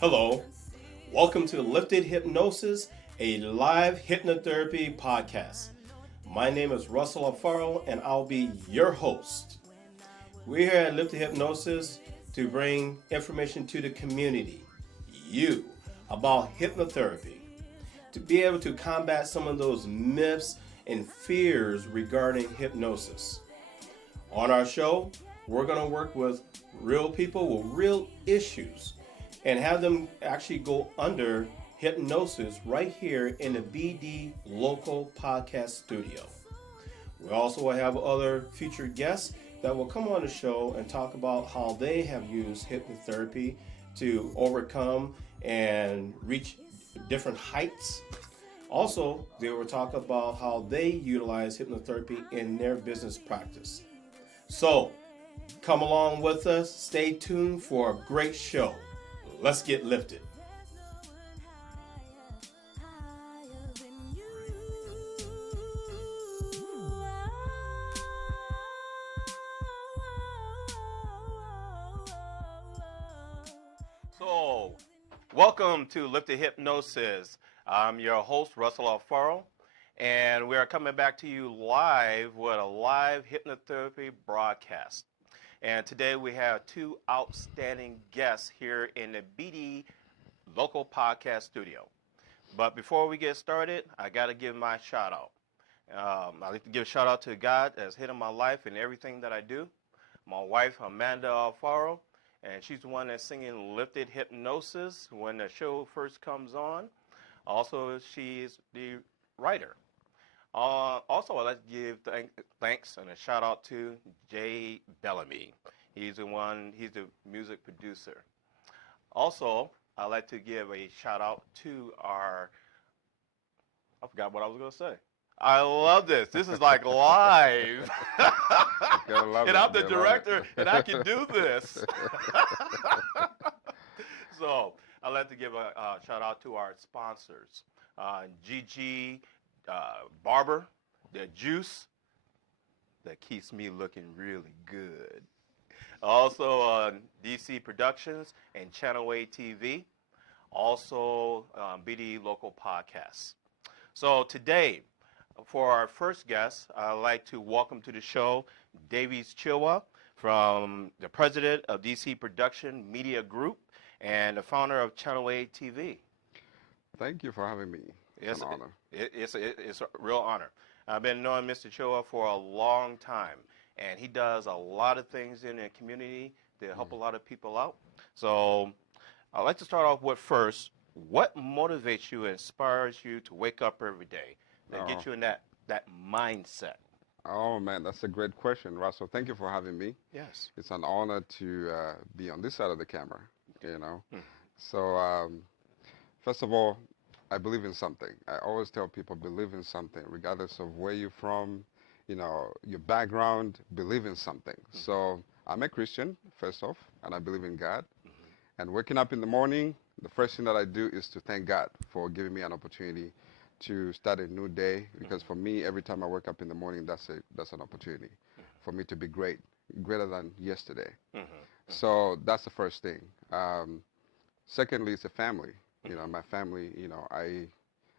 Hello, welcome to Lifted Hypnosis, a live hypnotherapy podcast. My name is Russell Alfaro and I'll be your host. We're here at Lifted Hypnosis to bring information to the community, you, about hypnotherapy, to be able to combat some of those myths and fears regarding hypnosis. On our show, we're going to work with real people with real issues and have them actually go under hypnosis right here in the BD local podcast studio. We also will have other featured guests that will come on the show and talk about how they have used hypnotherapy to overcome and reach different heights. Also, they will talk about how they utilize hypnotherapy in their business practice. So, come along with us. Stay tuned for a great show. Let's get lifted. So, welcome to Lifted Hypnosis. I'm your host, Russell Alfaro, and we are coming back to you live with a live hypnotherapy broadcast. And today we have two outstanding guests here in the BD local podcast studio. But before we get started, I got to give my shout out. I like to give a shout out to God that's hidden my life and everything that I do. My wife, Amanda Alfaro, and she's the one that's singing Lifted Hypnosis when the show first comes on. Also, she's the writer. Also, I'd like to give thanks and a shout out to Jay Bellamy. He's the music producer. Also, I'd like to give a shout out to I forgot what I was going to say. I love this. This is like live. Gotta love And it. I'm the Gotta love director, it. and I can do this. So I'd like to give a shout out to our sponsors, GG Barber, the juice that keeps me looking really good. Also, DC Productions and Channel A TV. Also, BD Local Podcasts. So today, for our first guest, I'd like to welcome to the show Davies Chilwa, from the president of DC Production Media Group and the founder of Channel A TV. Thank you for having me. It's It's, an honor. it's a real honor. I've been knowing Mr. Chilwa for a long time, and he does a lot of things in the community to help a lot of people out. So I'd like to start off with first, what motivates you and inspires you to wake up every day, that Oh, get you in that mindset? oh man, that's a great question, Russell. Thank you for having me. Yes. It's an honor to be on this side of the camera. You know. Hmm. So first of all, I believe in something. I always tell people believe in something, regardless of where you're from, your background. Believe in something. So I'm a Christian, first off, and I believe in God. And waking up in the morning, the first thing that I do is to thank God for giving me an opportunity to start a new day. Because for me, every time I wake up in the morning, that's an opportunity for me to be great, greater than yesterday. So that's the first thing. Um, Secondly, it's a family. My family.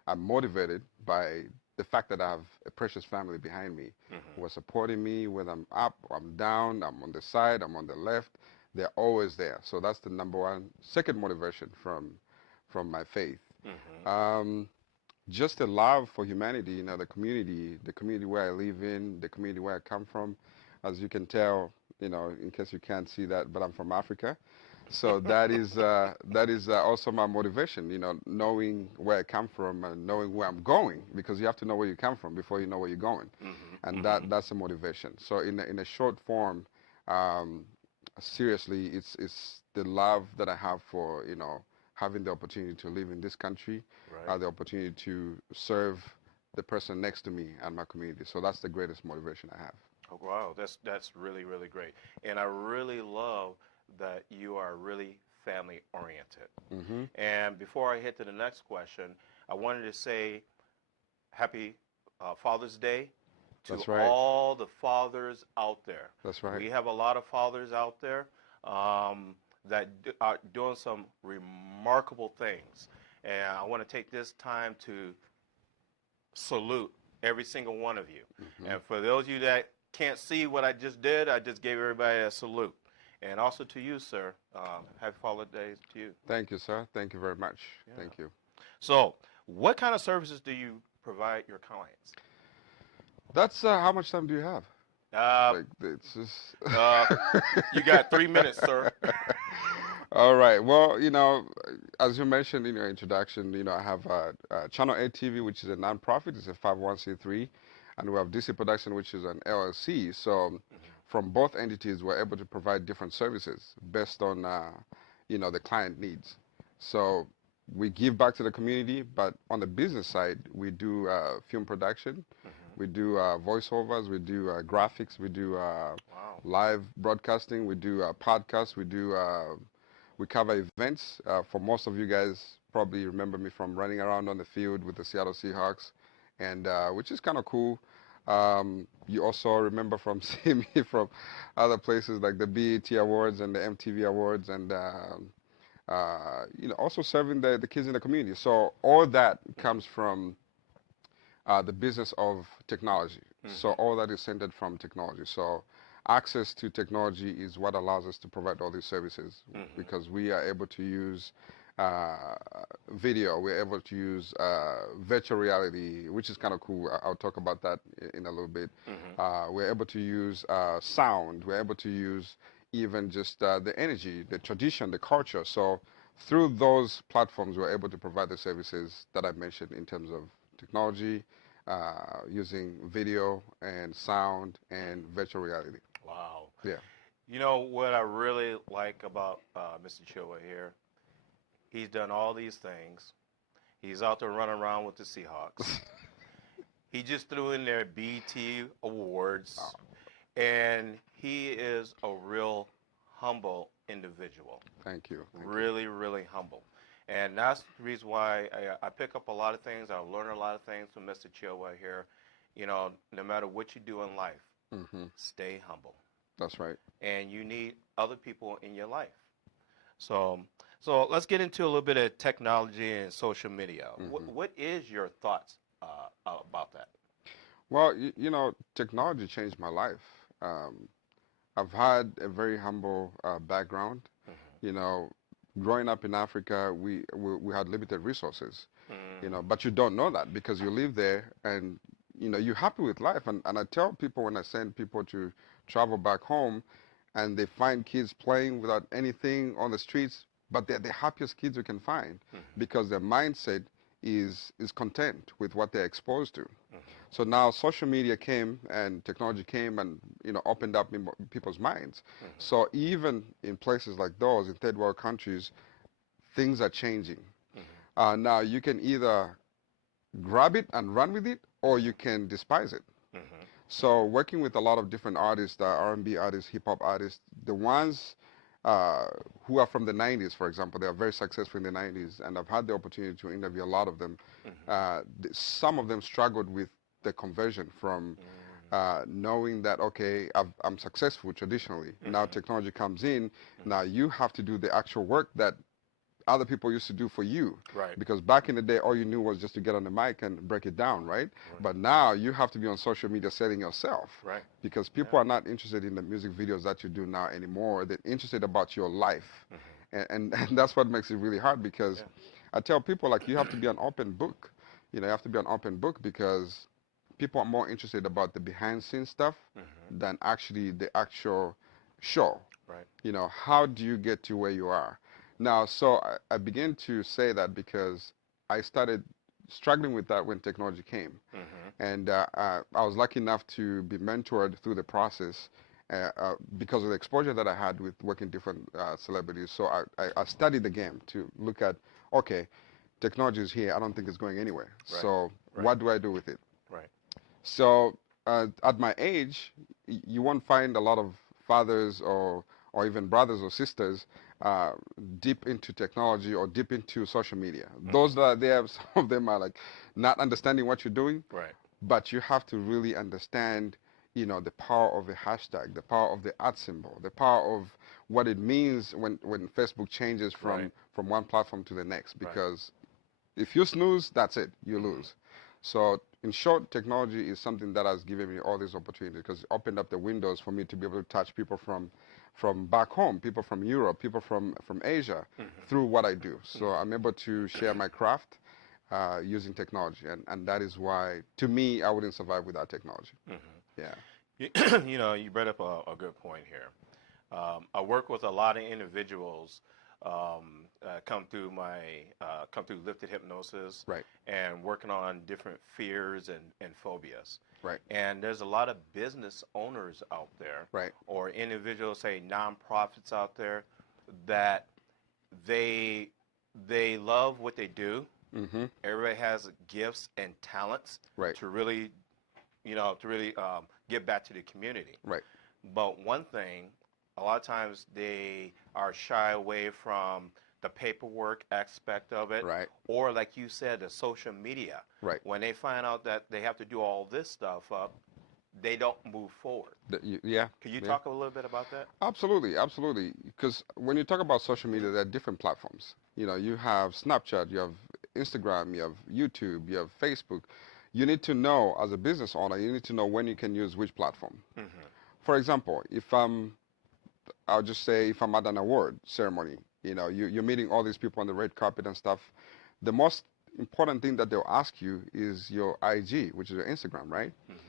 I'm motivated by the fact that I have a precious family behind me who are supporting me when I'm up, I'm down, I'm on the side, I'm on the left. They're always there. So that's the number one. Second motivation from my faith. Um, just a love for humanity. The community where I live in, the community where I come from. As you can tell, in case you can't see that, but I'm from Africa. So that is also my motivation, knowing where I come from and knowing where I'm going, because you have to know where you come from before you know where you're going, and that's a motivation. So in a short form, um, seriously, it's the love that I have for having the opportunity to live in this country, Right. the opportunity to serve the person next to me and my community. So that's the greatest motivation I have. Oh, wow, that's really really great, and I really love that you are really family oriented. Hmm. And before I hit to the next question, I wanted to say happy Father's Day to That's right. all the fathers out there. That's right. We have a lot of fathers out there. Um, that are doing some remarkable things. And I want to take this time to salute every single one of you. Mm-hmm. And for those of you that can't see what I just did, I just gave everybody a salute. And also to you, sir. Happy holidays to you. Thank you, sir. Thank you very much. Yeah. Thank you. So, what kind of services do you provide your clients? That's how much time do you have? Like it's just. You got 3 minutes, sir. All right. Well, as you mentioned in your introduction, I have Channel 8 TV, which is a nonprofit. It's a 501c3, and we have DC Production, which is an LLC. So, from both entities, we're able to provide different services based on, the client needs. So, we give back to the community, but on the business side, we do film production, we do voiceovers, we do graphics, we do Wow. live broadcasting, we do podcasts, we cover events. For most of you guys, probably remember me from running around on the field with the Seattle Seahawks, and which is kind of cool. You also remember from seeing me from other places like the BET Awards and the MTV Awards, and also serving the kids in the community. So all that comes from the business of technology. So all that is centered from technology. So access to technology is what allows us to provide all these services, because we are able to use video, we're able to use virtual reality, which is kind of cool. I'll talk about that in a little bit. We're able to use sound, we're able to use even just the energy, the tradition, the culture. So through those platforms, we're able to provide the services that I mentioned in terms of technology, using video and sound and virtual reality. Wow. Yeah. You know what I really like about Mr. Chilwell here? He's done all these things. He's out there running around with the Seahawks. He just threw in their BT Awards. And he is a real humble individual. Thank you. Really, really humble. And that's the reason why I pick up a lot of things. I learn a lot of things from Mr. Chilwell here. No matter what you do in life, stay humble. That's right. And you need other people in your life. So let's get into a little bit of technology and social media. What is your thoughts about that? Well, technology changed my life. I've had a very humble background. Growing up in Africa, we had limited resources. But you don't know that because you live there and you're happy with life. And I tell people when I send people to travel back home, and they find kids playing without anything on the streets, but they're the happiest kids you can find because their mindset is content with what they're exposed to. So now social media came and technology came and opened up people's minds. So even in places like those, in third world countries, things are changing. Now you can either grab it and run with it, or you can despise it. So working with a lot of different artists, R&B artists, hip hop artists, the ones who are from the 90s, for example, they are very successful in the 90s, and I've had the opportunity to interview a lot of them. Some of them struggled with the conversion from knowing that, okay, I'm successful traditionally. Now technology comes in. Now you have to do the actual work that other people used to do for you. Right. Because back in the day, all you knew was just to get on the mic and break it down, right? But now you have to be on social media selling yourself. Right. Because people are not interested in the music videos that you do now anymore. They're interested about your life. And that's what makes it really hard because I tell people, like, you have to be an open book. You have to be an open book because people are more interested about the behind-the-scenes stuff than actually the actual show. Right. How do you get to where you are? Now, so I began to say that because I started struggling with that when technology came. And I was lucky enough to be mentored through the process because of the exposure that I had with working different celebrities. So I studied the game to look at, okay, technology is here. I don't think it's going anywhere. Right. So what do I do with it? Right. So at my age, you won't find a lot of fathers or even brothers or sisters deep into technology or deep into social media. Those that are there, some of them are like not understanding what you're doing. Right. But you have to really understand, the power of a hashtag, the power of the @ symbol, the power of what it means when Facebook changes Right. from one platform to the next. Right. Because if you snooze, that's it, you Mm-hmm. lose. So in short, technology is something that has given me all these opportunities because it opened up the windows for me to be able to touch people from back home, people from Europe, people from Asia Mm-hmm. through what I do. So Mm-hmm. I'm able to share my craft using technology, and that is why, to me, I wouldn't survive without technology. Mm-hmm. Yeah. You know, you brought up a good point here. I work with a lot of individuals come through lifted hypnosis Right. and working on different fears and phobias. Right. And there's a lot of business owners out there, Right. or individuals, say nonprofits out there, that they they love what they do. Mm-hmm. Everybody has gifts and talents Right. to really, to really give back to the community. Right. But one thing, a lot of times they are shy away from the paperwork aspect of it, Right. or like you said, the social media. Right. When they find out that they have to do all this stuff up, they don't move forward. Yeah. Could you Yeah. talk a little bit about that? Absolutely, absolutely. Because when you talk about social media, there are different platforms. You know, you have Snapchat, you have Instagram, you have YouTube, you have Facebook. You need to know, as a business owner, you need to know when you can use which platform. Mm-hmm. For example, I'll just say if I'm at an award ceremony, you're meeting all these people on the red carpet and stuff. The most important thing that they'll ask you is your IG, which is your Instagram, right? Mm-hmm.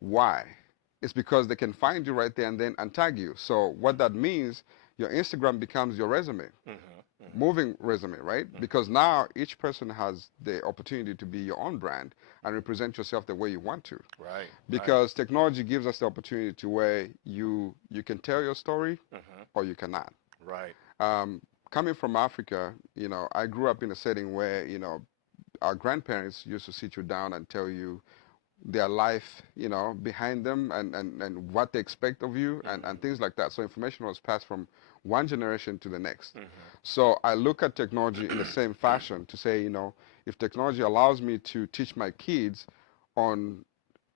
Why? It's because they can find you right there and then untag you. So what that means, your Instagram becomes your resume, Mm-hmm. Mm-hmm. moving resume, right? Mm-hmm. Because now each person has the opportunity to be your own brand and represent yourself the way you want to. Right. Right. Because technology gives us the opportunity to where you can tell your story Mm-hmm. or you cannot. Right. Um, Coming from Africa, I grew up in a setting where, our grandparents used to sit you down and tell you their life, behind them and what they expect of you and Mm-hmm. things like that. So information was passed from one generation to the next. Mm-hmm. So I look at technology in the same fashion to say, if technology allows me to teach my kids on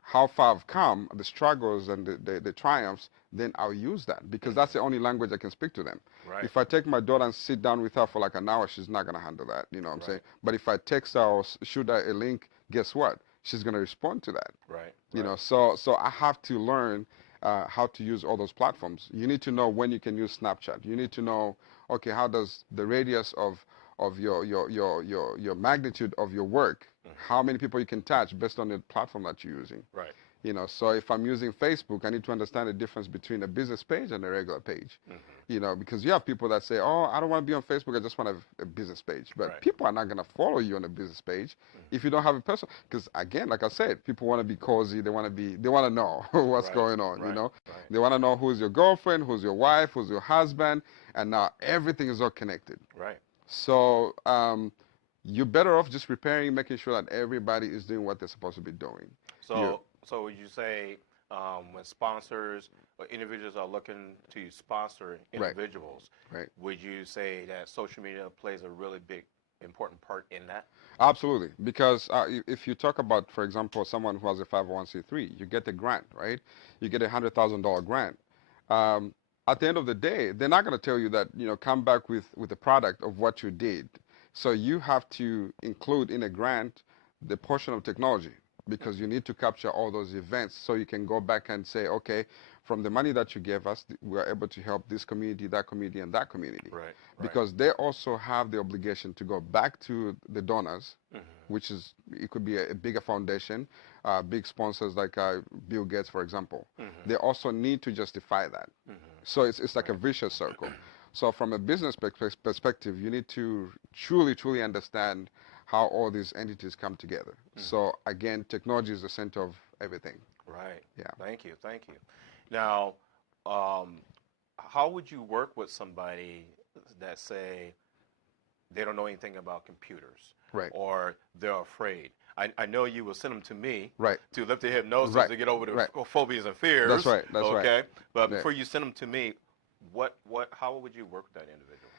how far I've come, the struggles and the triumphs, then I'll use that because that's Mm-hmm. the only language I can speak to them. Right. If I take my daughter and sit down with her for like an hour, she's not going to handle that. You know what I'm saying? Right. But if I text her or shoot her a link, guess what? She's going to respond to that. Right. You Right. know, so I have to learn how to use all those platforms. You need to know when you can use Snapchat. You need to know, okay, how does the radius of your magnitude of your work, Mm-hmm. how many people you can touch based on the platform that you're using. Right. So if I'm using Facebook, I need to understand the difference between a business page and a regular page. Mm-hmm. Because you have people that say, "Oh, I don't want to be on Facebook. I just want to have a business page." But Right. people are not going to follow you on a business page if you don't have a personal. Because again, like I said, people want to be cozy. They want to know what's Right. going on. Right. Right. They want to know who's your girlfriend, who's your wife, who's your husband, and now everything is all connected. Right. So you're better off just preparing, making sure that everybody is doing what they're supposed to be doing. You So would you say when sponsors or individuals are looking to sponsor right, individuals, right. would you say that social media plays a really big, important part in that? Absolutely, because if you talk about, for example, someone who has a 501c3, you get a grant, right? You get $100,000 grant. Um, at the end of the day, they're not going to tell you that, come back with a product of what you did. So you have to include in a grant the portion of technology because you need to capture all those events so you can go back and say, okay, from the money that you gave us, we are able to help this community, that community, and that community. Right. Right. Because they also have the obligation to go back to the donors, Mm-hmm. which is, it could be a bigger foundation, big sponsors like Bill Gates, for example. Mm-hmm. They also need to justify that. Mm-hmm. So it's like a Right. vicious circle. So from a business perspective, you need to truly, truly understand how all these entities come together. Mm-hmm. So again, technology is the center of everything. Right. Yeah. Thank you. Thank you. Now, um, how would you work with somebody that say they don't know anything about computers Right. or they're afraid? I know you will send them to me Right. to lift the hypnosis Right. to get over the Right. phobias and fears. That's right. That's right. Okay. But Yeah. before you send them to me, how would you work with that individual?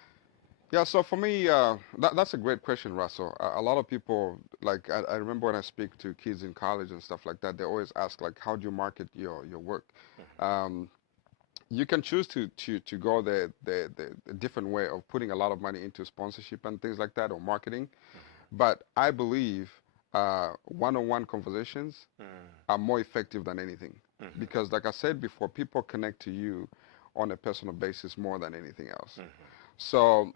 Yeah, so for me, that's a great question, Russell. A lot of people, like, I remember when I speak to kids in college and stuff like that, they always ask, like, how do you market your work? Mm-hmm. Um, you can choose to go the different way of putting a lot of money into sponsorship and things like that or marketing. But I believe one-on-one conversations are more effective than anything because, like I said before, people connect to you on a personal basis more than anything else. So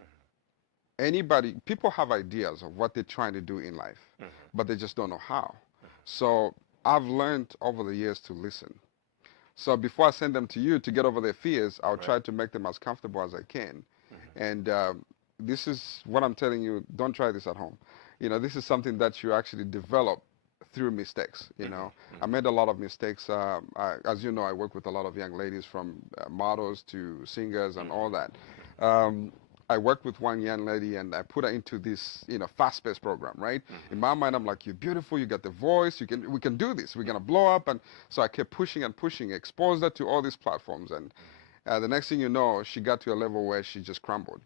people have ideas of what they're trying to do in life, but they just don't know how. So I've learned over the years to listen. So before I send them to you to get over their fears, I'll try to make them as comfortable as I can. And this is what I'm telling you. Don't try this at home. This is something that you actually develop through mistakes. I made a lot of mistakes. As you know, I work with a lot of young ladies from models to singers and all that. I worked with one young lady and I put her into this, fast-paced program, right? In my mind, I'm like, you're beautiful, you got the voice, we can do this, we're gonna blow up. And so I kept pushing and pushing, exposed her to all these platforms. And the next thing you know, she got to a level where she just crumbled.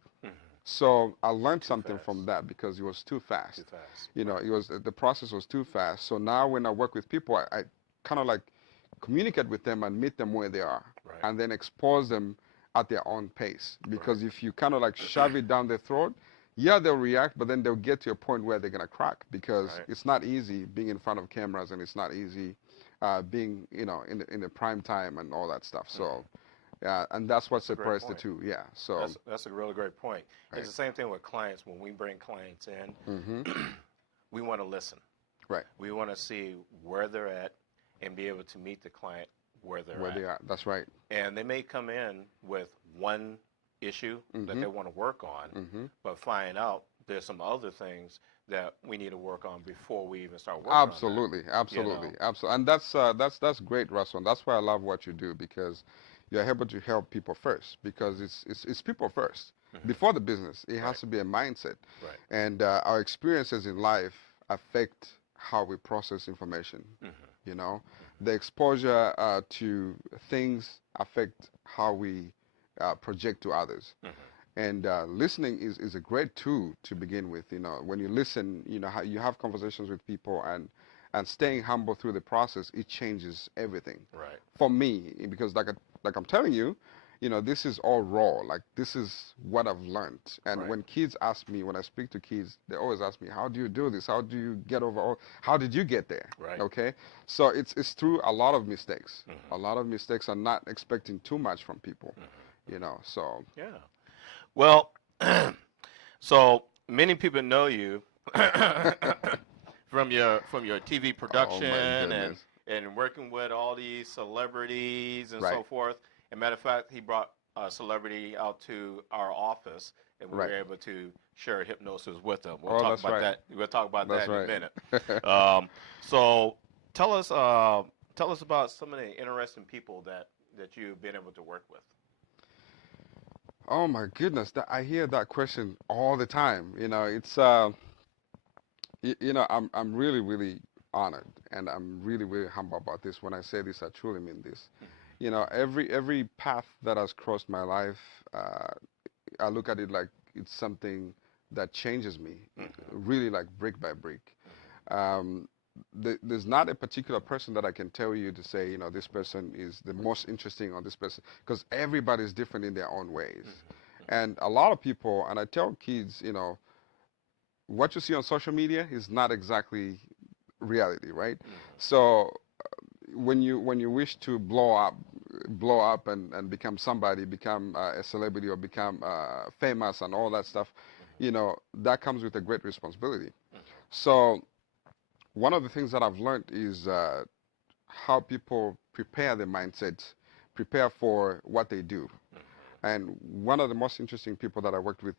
So I learned something from that because it was too fast. Too fast. The process was too fast. So now when I work with people, I kind of like communicate with them and meet them where they are, and then expose them at their own pace. Because if you kind of like shove it down their throat, yeah, they'll react, but then they'll get to a point where they're gonna crack because it's not easy being in front of cameras, and it's not easy being, in the prime time and all that stuff. So. Yeah, and that's what separates the two. Yeah, so that's a really great point. It's the same thing with clients. When we bring clients in, we want to listen. Right. We want to see where they're at and be able to meet the client where they're at. They are. That's right. And they may come in with one issue that they want to work on, but find out there's some other things that we need to work on before we even start working absolutely, on that. Absolutely. And that's great, Russell. That's why I love what you do because you're able to help people first because it's people first. Before the business, it has to be a mindset. Right. And our experiences in life affect how we process information. The exposure to things affect how we project to others. And listening is a great tool to begin with. When you listen, how you have conversations with people and staying humble through the process, it changes everything. Right. For me, because like I'm telling you, this is all raw. Like this is what I've learned. And when kids ask me, when I speak to kids, they always ask me, how do you do this? How do you get over all, how did you get there? Right. Okay. So it's through a lot of mistakes, a lot of mistakes, and not expecting too much from people, so. Yeah. Well, so many people know you from your TV production and working with all these celebrities and so forth. As a matter of fact, he brought a celebrity out to our office, and we were able to share hypnosis with them. We'll talk about that. We'll talk about that in a minute. So tell us about some of the interesting people that you've been able to work with. Oh my goodness, I hear that question all the time. It's I'm really, really honored, and I'm really, really humble about this. When I say this, I truly mean this. Every path that has crossed my life, I look at it like it's something that changes me, really, like brick by brick. There's not a particular person that I can tell you to say, this person is the most interesting, or this person, because everybody's different in their own ways. And a lot of people, and I tell kids, what you see on social media is not exactly reality, right? So when you wish to blow up and become somebody, become a celebrity, or become famous and all that stuff, that comes with a great responsibility. So one of the things that I've learned is how people prepare their mindsets, prepare for what they do. And one of the most interesting people that I worked with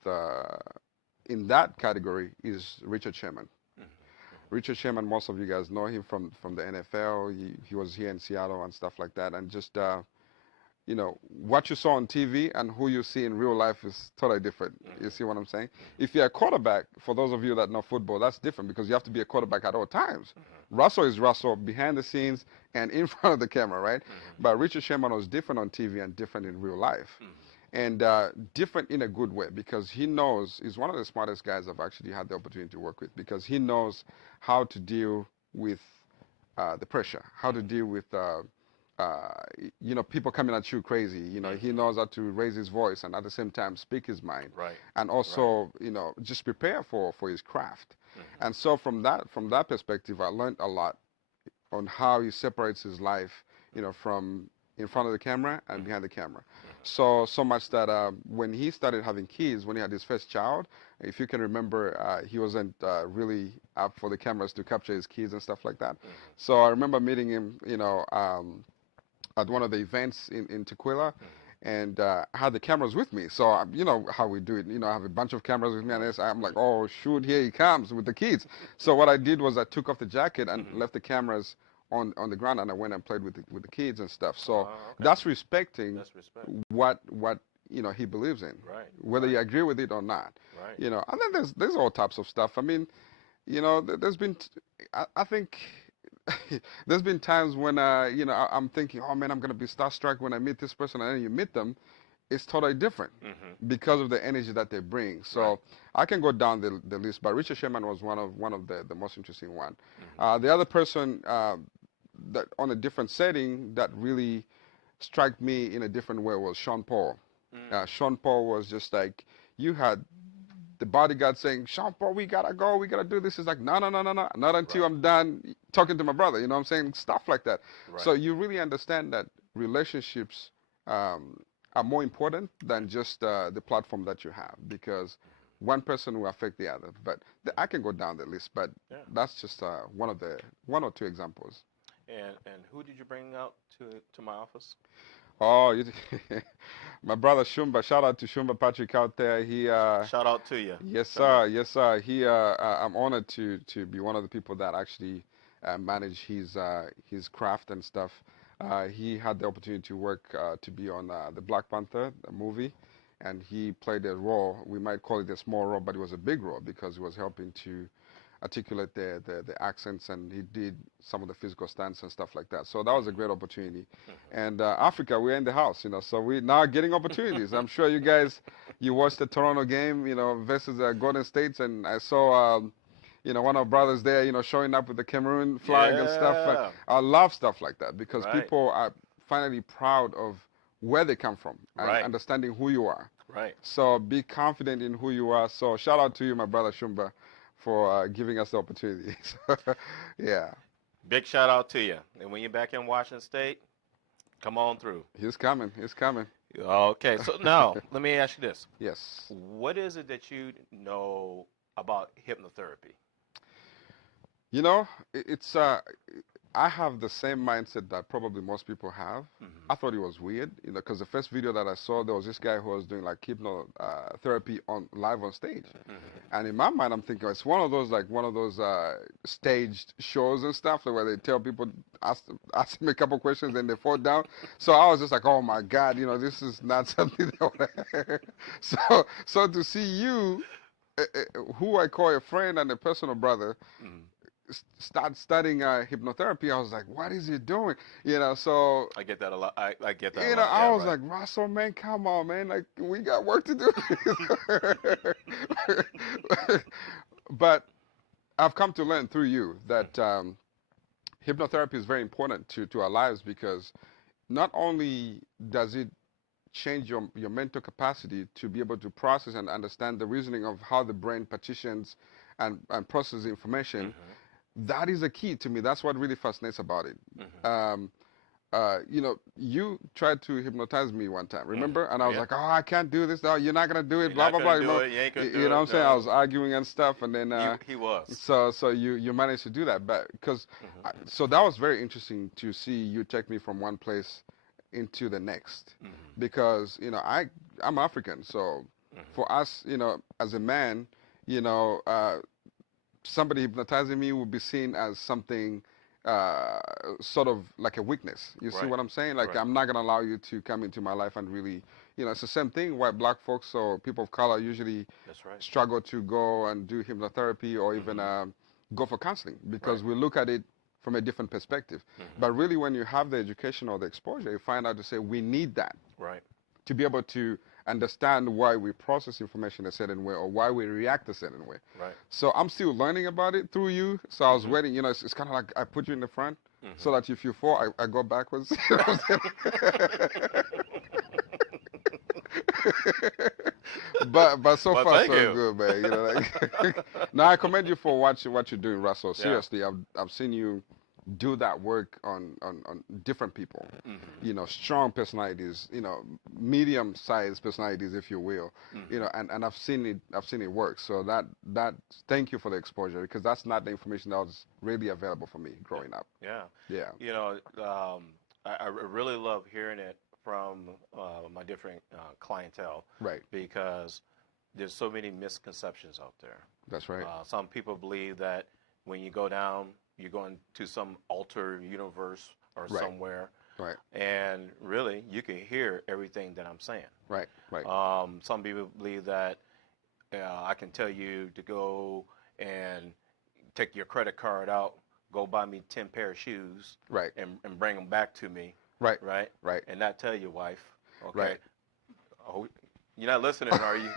in that category is Richard Sherman. Richard Sherman, most of you guys know him from the NFL. He was here in Seattle and stuff like that. And just, what you saw on TV and who you see in real life is totally different. You see what I'm saying? If you're a quarterback, for those of you that know football, that's different because you have to be a quarterback at all times. Russell is Russell behind the scenes and in front of the camera, right? But Richard Sherman was different on TV and different in real life. And different in a good way because he's one of the smartest guys I've actually had the opportunity to work with because he knows how to deal with the pressure, how to deal with people coming at you crazy. He knows how to raise his voice and at the same time speak his mind, Right. and Right. also, just prepare for his craft. Mm-hmm. And so from that perspective, I learned a lot on how he separates his life, from in front of the camera and behind the camera. So much that when he started having kids, when he had his first child, if you can remember, he wasn't really up for the cameras to capture his kids and stuff like that. Mm-hmm. So I remember meeting him, at one of the events in Tequila, and I had the cameras with me. So you know how we do it. I have a bunch of cameras with me, and I'm like, oh shoot, here he comes with the kids. So what I did was I took off the jacket and Mm-hmm. left the cameras on the ground, and I went and played with the kids and stuff. So Okay. that's respecting That's respect. what he believes in, Right. whether Right. you agree with it or not. Right. And then there's all types of stuff. I mean, there's been, I think, there's been times when, I'm thinking, oh man, I'm gonna be starstruck when I meet this person, and then you meet them, it's totally different Mm-hmm. because of the energy that they bring. So Right. I can go down the list, but Richard Sherman was one of the most interesting one. Mm-hmm. The other person that on a different setting that really struck me in a different way was Sean Paul. Mm. Sean Paul was just like, you had the bodyguard saying, Sean Paul, we gotta go, we gotta do this. It's like, no, no, no, no, no, not until Right. I'm done talking to my brother. You know what I'm saying? Stuff like that. Right. So you really understand that relationships are more important than just the platform that you have, because one person will affect the other. But I can go down the list, but Yeah. that's just one or two examples. And who did you bring out to my office? Oh, my brother Shumba. Shout out to Shumba Patrick out there. Shout out to you. Yes, Shout out. sir. Yes, sir. I'm honored to be one of the people that actually manage his craft and stuff. He had the opportunity to work to be on the Black Panther movie, and he played a role. We might call it a small role, but it was a big role because he was helping to articulate the accents, and he did some of the physical stunts and stuff like that. So that was a great opportunity. And Africa, we're in the house, so we're now getting opportunities. I'm sure you guys, you watched the Toronto game, versus Golden States, and I saw, one of our brothers there, showing up with the Cameroon flag and stuff. Yeah. I love stuff like that because Right. people are finally proud of where they come from and Right. understanding who you are. Right. So be confident in who you are. So shout out to you, my brother Shumba, for giving us the opportunity. Yeah, Big shout out to you. And when you're back in Washington State, come on through. he's coming. He's coming. Okay. So now let me ask you this: Yes. what is it that you know about hypnotherapy? It's I have the same mindset that probably most people have. Mm-hmm. I thought it was weird, because the first video that I saw, there was this guy who was doing like hypnotherapy live on stage. Mm-hmm. And in my mind, I'm thinking it's one of those staged shows and stuff where they tell people, ask them a couple questions and they fall down. So I was just like, oh my God, this is not something that so to see you, who I call a friend and a personal brother, Mm-hmm. start studying hypnotherapy, I was like, what is he doing? So I get that a lot. I get that a lot. I Yeah, was right. like, Russell, man, come on, man, like we got work to do. But I've come to learn through you that hypnotherapy is very important to our lives, because not only does it change your mental capacity to be able to process and understand the reasoning of how the brain partitions and processes information. Mm-hmm. That is a key to me. That's what really fascinates about it. Mm-hmm. You tried to hypnotize me one time, remember? And I was Yeah. like, oh, I can't do this. No, you're not gonna do it. You're Blah not blah blah. gonna do Remember? it. You ain't gonna do You know it. what I'm saying? No. I was arguing and stuff, and then He was. so you managed to do that, but because Mm-hmm. so that was very interesting to see you take me from one place into the next, Mm-hmm. because I'm African, so Mm-hmm. for us, as a man, somebody hypnotizing me would be seen as something sort of like a weakness. You see Right. what I'm saying? Like, Right. I'm not gonna allow you to come into my life and really, it's the same thing. White black folks or people of color usually That's right. struggle to go and do hypnotherapy or even go for counseling, because Right. we look at it from a different perspective. Mm-hmm. But really, when you have the education or the exposure, you find out to say we need that Right. to be able to understand why we process information a certain way or why we react a certain way. Right. So I'm still learning about it through you. So I was Mhm. waiting, it's kind of like I put you in the front so that if you fall, I go backwards. You know what I'm saying? But so Well, far thank so you. good, man. You know, like no, I commend you for what you're doing, Russell. Yeah. Seriously, I've seen you do that work on different people. You know, strong personalities, you know, medium-sized personalities, if you will. You know, and I've seen it work. So that thank you for the exposure because that's not the information that was really available for me Yeah. growing up. Yeah. Yeah. You know, I really love hearing it from my different clientele Right. because there's so many misconceptions out there. That's right. Some people believe that when you go down, you're going to some alter universe or Right. somewhere, Right. and really, you can hear everything that I'm saying. Right. Right. Some people believe that I can tell you to go and take your credit card out, go buy me 10 pair of shoes, Right. and bring them back to me, Right. right? Right. And not tell your wife, okay? Right. Oh, you're not listening, are you?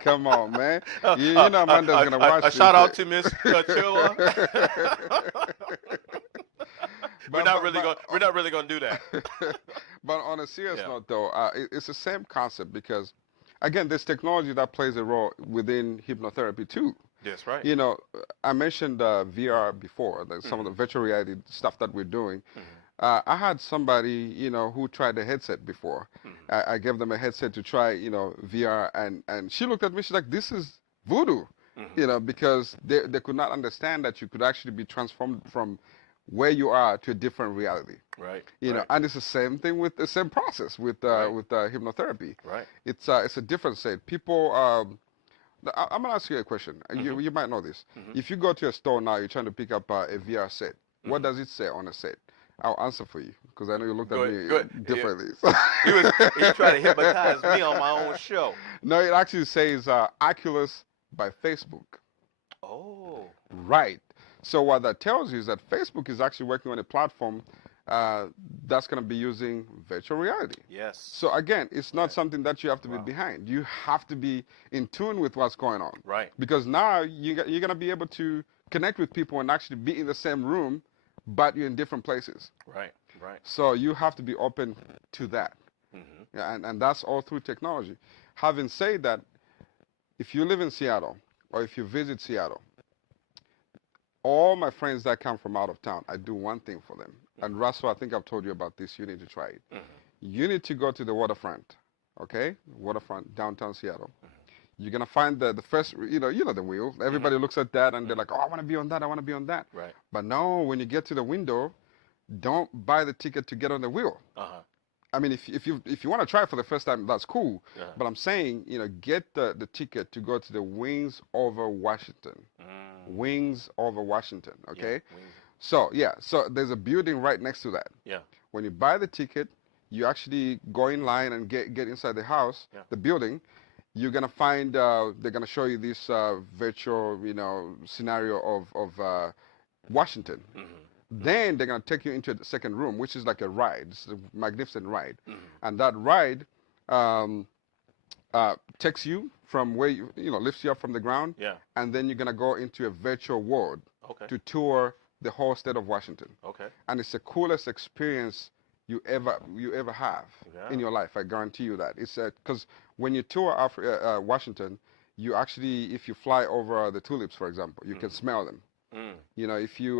Come on, man. You know Amanda's gonna watch A this. shout out to Miss Chua. We're not really gonna do that. But on a serious Yeah. note, though, it's the same concept because, again, there's technology that plays a role within hypnotherapy too. That's right. You know, I mentioned VR before, some of the virtual reality stuff that we're doing. I had somebody, you know, who tried the headset before. I gave them a headset to try, you know, VR, and she looked at me. She's like, "This is voodoo," you know, because they could not understand that you could actually be transformed from where you are to a different reality. Right. You know, Right. and it's the same thing with the same process with Right. hypnotherapy. Right. It's a different state. People, I'm gonna ask you a question. You might know this. If you go to a store now, you're trying to pick up a VR set. What does it say on a set? I'll answer for you because I know you looked at me Go ahead. differently. He tried to hypnotize me on my own show. No, it actually says Oculus by Facebook. Oh. Right. So what that tells you is that Facebook is actually working on a platform that's going to be using virtual reality. Yes. So again, it's not Right. something that you have to be Wow. behind. You have to be in tune with what's going on. Right. Because now you're going to be able to connect with people and actually be in the same room, but you're in different places. Right. Right. So you have to be open to that. Yeah, and that's all through technology. Having said that, if you live in Seattle or if you visit Seattle, all my friends that come from out of town, I do one thing for them. And Russell, I think I've told you about this. You need to try it. You need to go to the waterfront, okay? Waterfront, downtown Seattle. You're gonna find the first, you know the wheel. Everybody looks at that and they're like, oh, I want to be on that. I want to be on that. Right. But no, when you get to the window, don't buy the ticket to get on the wheel. I mean, if you want to try it for the first time, that's cool. But I'm saying, you know, get the ticket to go to the Wings over Washington. Wings over Washington, okay? Yeah. So there's a building right next to that. Yeah. When you buy the ticket, you actually go in line and get inside the house, the building. You're gonna find they're gonna show you this virtual, you know, scenario of Washington. Then they're gonna take you into the second room, which is like a ride. It's a magnificent ride, and that ride takes you from where you know lifts you up from the ground. Yeah. And then you're gonna go into a virtual world Okay. to tour the whole state of Washington. Okay. And it's the coolest experience you ever have in your life. I guarantee you that. It's because when you tour Washington, you actually, if you fly over the tulips, for example, you can smell them. You know, if you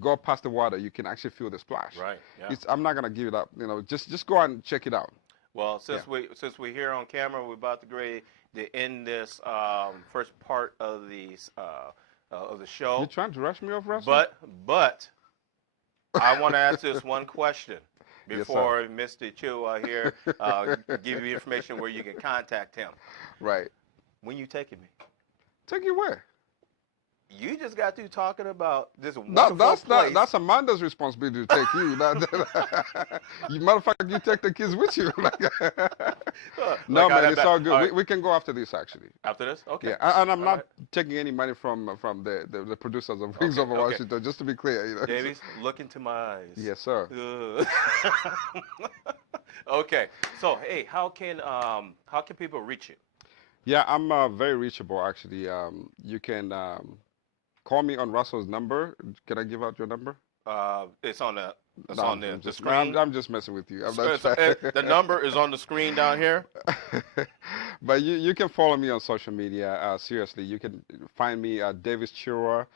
go past the water, you can actually feel the splash. Right. Yeah. I'm not gonna give it up. You know, just go and check it out. Well, since we're here on camera, we're about to end this first part of the show. You trying to rush me off, Russell? But I want to ask this one question Yes, before Mr. Chua here give you information where you can contact him. Right. When you taking me? Take you where? You just got through talking about this wonderful place. That's Amanda's responsibility to take you. You motherfucker, you take the kids with you. No, man, it's all good. Right. We can go after this, actually. After this? Okay. Yeah, and I'm not right. taking any money from the producers of Wings Over Washington, just to be clear. You know. Davies, look into my eyes. Yes, sir. Okay. So, hey, how can people reach you? Yeah, I'm very reachable, actually. You can call me on Russell's number. Can I give out your number? It's on the No, the screen. I'm just messing with you. I'm not trying. The number is on the screen down here. But you can follow me on social media. Seriously, you can find me at Davis Chirwa.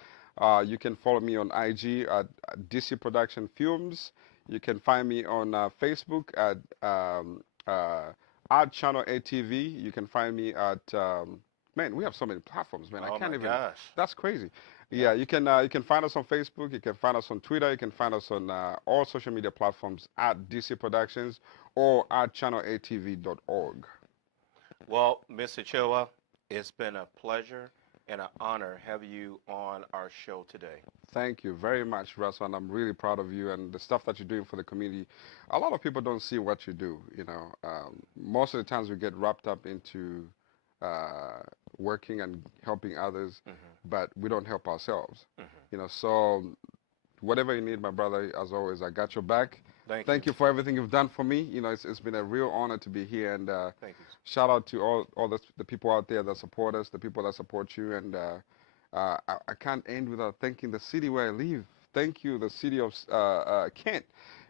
You can follow me on IG at DC Production Films. You can find me on Facebook at Channel ATV. You can find me at man. We have so many platforms, man. I Oh can't my even. gosh. That's crazy. Yeah. Yeah, you can find us on Facebook. You can find us on Twitter. You can find us on all social media platforms at DC Productions or at channelatv.org. Well, Mr. Chilwa, it's been a pleasure and an honor having you on our show today. Thank you very much, Russell, and I'm really proud of you and the stuff that you're doing for the community. A lot of people don't see what you do. Most of the times we get wrapped up into uh, working and helping others, but we don't help ourselves. So whatever you need, my brother, as always, I got your back. Thank you. Thank you for everything you've done for me. It's been a real honor to be here, and Thank you. shout out to all the people out there that support us, the people that support you, and I can't end without thanking the city where I live. Thank you, the city of Kent.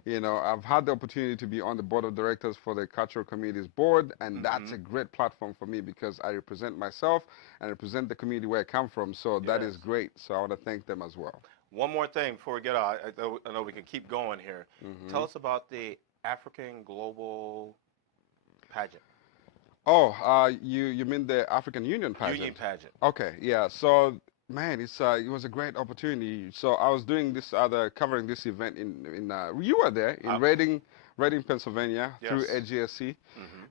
I've had the opportunity to be on the board of directors for the Cultural Communities Board, and that's a great platform for me because I represent myself and represent the community where I come from. So that is Yes. great. So I want to thank them as well. One more thing before we get out. I know we can keep going here. Hmm. Tell us about the African Global Pageant. Oh, you mean the African Union pageant? Union Pageant. Okay, yeah. So, man, it was a great opportunity. So I was doing this covering this event you were there in Reading, Pennsylvania through Yes. AGSC.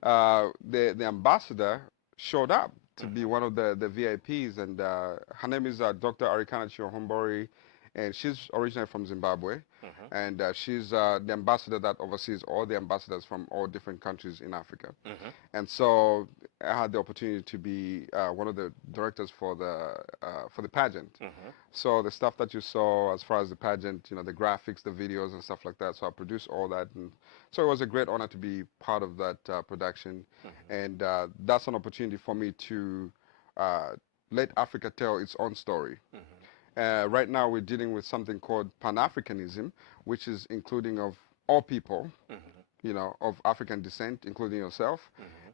Mm-hmm. The ambassador showed up to be one of the VIPs, and her name is Dr. Arikana Chihombori, and she's originally from Zimbabwe, Mm-hmm. and she's the ambassador that oversees all the ambassadors from all different countries in Africa. Mm-hmm. And so I had the opportunity to be one of the directors for the pageant. Mm-hmm. So the stuff that you saw as far as the pageant, the graphics, the videos, and stuff like that. So I produced all that, and so it was a great honor to be part of that production. Mm-hmm. And that's an opportunity for me to uh, let Africa tell its own story. Mm-hmm. Right now, we're dealing with something called Pan-Africanism, which is including of all people, of African descent, including yourself.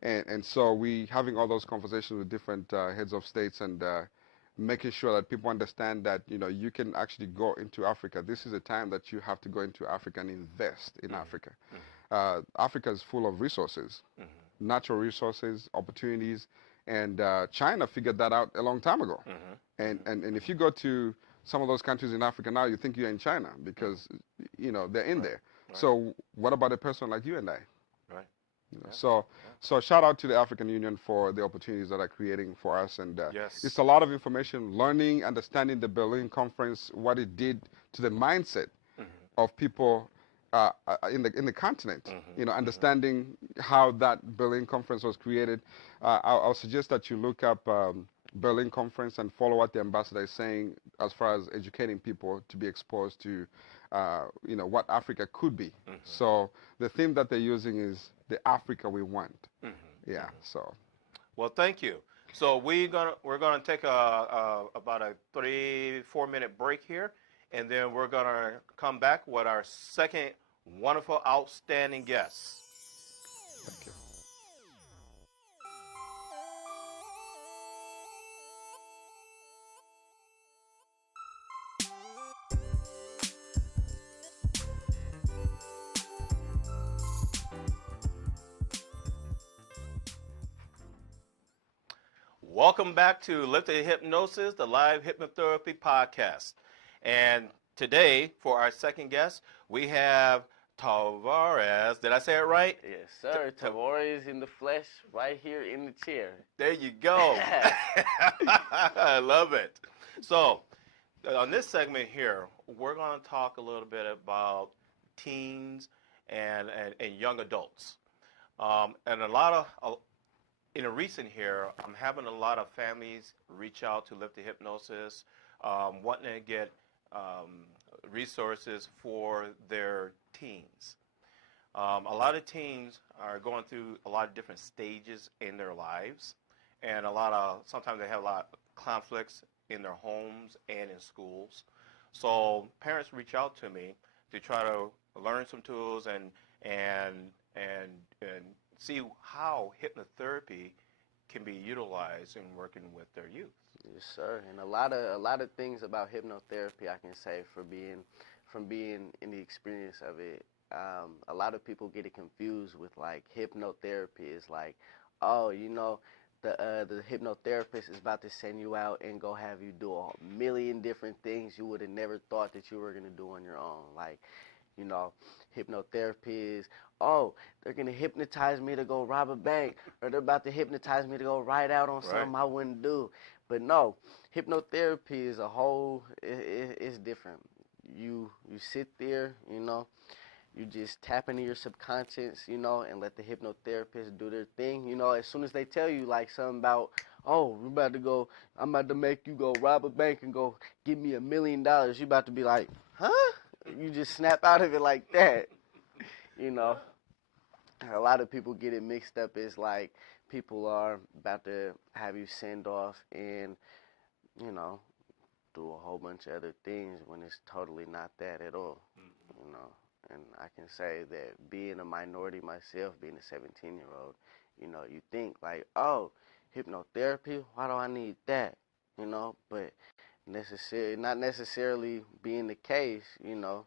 Mm-hmm. And so we having all those conversations with different heads of states and making sure that people understand that, you can actually go into Africa. This is a time that you have to go into Africa and invest in Africa. Africa is full of resources, natural resources, opportunities, and China figured that out a long time ago. And if you go to some of those countries in Africa now, you think you're in China because, they're in there. Right. So what about a person like you and I? Right. So shout out to the African Union for the opportunities that are creating for us. And Yes. it's a lot of information, learning, understanding the Berlin Conference, what it did to the mindset of people in the continent. Understanding how that Berlin Conference was created. I'll suggest that you look up Berlin Conference and follow what the ambassador is saying as far as educating people to be exposed to, what Africa could be. So the theme that they're using is the Africa we want. Yeah. So. Well, thank you. So we're gonna take about a 3-4 minute break here, and then we're gonna come back with our second wonderful, outstanding guest. Thank you. Welcome back to Lifted Hypnosis, the live hypnotherapy podcast. And today, for our second guest, we have Tavares. Did I say it right? Yes, sir. Tavares in the flesh, right here in the chair. There you go. I love it. So, on this segment here, we're going to talk a little bit about teens and young adults. And in a recent here, I'm having a lot of families reach out to Lifted Hypnosis, wanting to get resources for their teens. A lot of teens are going through a lot of different stages in their lives, and sometimes they have a lot of conflicts in their homes and in schools. So parents reach out to me to try to learn some tools and see how hypnotherapy can be utilized in working with their youth. Yes, sir. And a lot of things about hypnotherapy I can say from being in the experience of it. A lot of people get it confused with like hypnotherapy is like, oh, the hypnotherapist is about to send you out and go have you do a million different things you would have never thought that you were gonna do on your own. Like, you know, hypnotherapy is, oh, they're gonna hypnotize me to go rob a bank, or they're about to hypnotize me to go ride out on something I wouldn't do. But no, hypnotherapy is a whole. It's different. You sit there, you just tap into your subconscious, and let the hypnotherapist do their thing. As soon as they tell you like something about, oh, I'm about to make you go rob a bank and go give me $1 million. You about to be like, huh? You just snap out of it like that. A lot of people get it mixed up. It's like people are about to have you send off and, you know, do a whole bunch of other things when it's totally not that at all, you know. And I can say that being a minority myself, being a 17-year-old, you think like, oh, hypnotherapy, why do I need that? But not necessarily being the case, you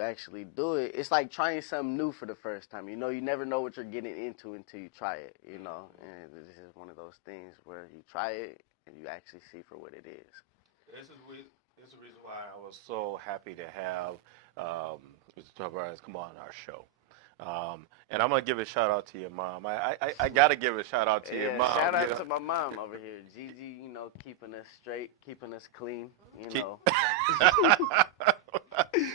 actually do it. It's like trying something new for the first time. You never know what you're getting into until you try it, and this is one of those things where you try it and you actually see for what it is. This is the reason why I was so happy to have Mr. Tavares come on our show. And I'm going to give a shout out to your mom. I got to give a shout out to your mom. Shout out to my mom over here, Gigi, keeping us straight, keeping us clean,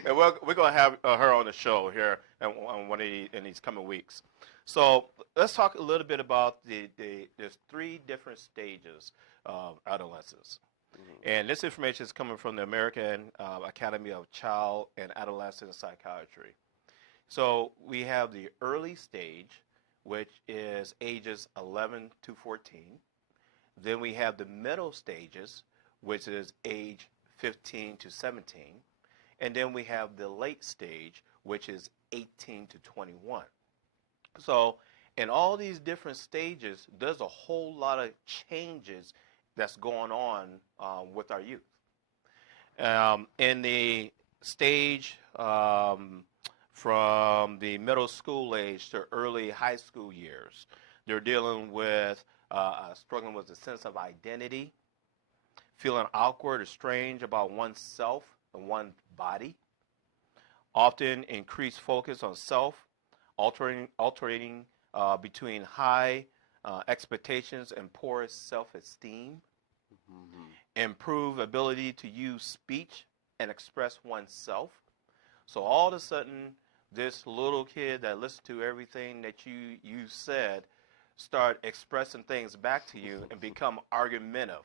And we're going to have her on the show here in these coming weeks. So let's talk a little bit about there's 3 different stages of adolescence. Mm-hmm. And this information is coming from the American Academy of Child and Adolescent Psychiatry. So we have the early stage, which is ages 11 to 14. Then we have the middle stages, which is age 15 to 17. And then we have the late stage, which is 18 to 21. So in all these different stages, there's a whole lot of changes that's going on with our youth. In the stage from the middle school age to early high school years, they're dealing with struggling with a sense of identity, feeling awkward or strange about oneself and one's body, often increased focus on self, alternating between high expectations and poor self-esteem, improve ability to use speech and express oneself. So all of a sudden, this little kid that listened to everything that you said start expressing things back to you and become argumentative.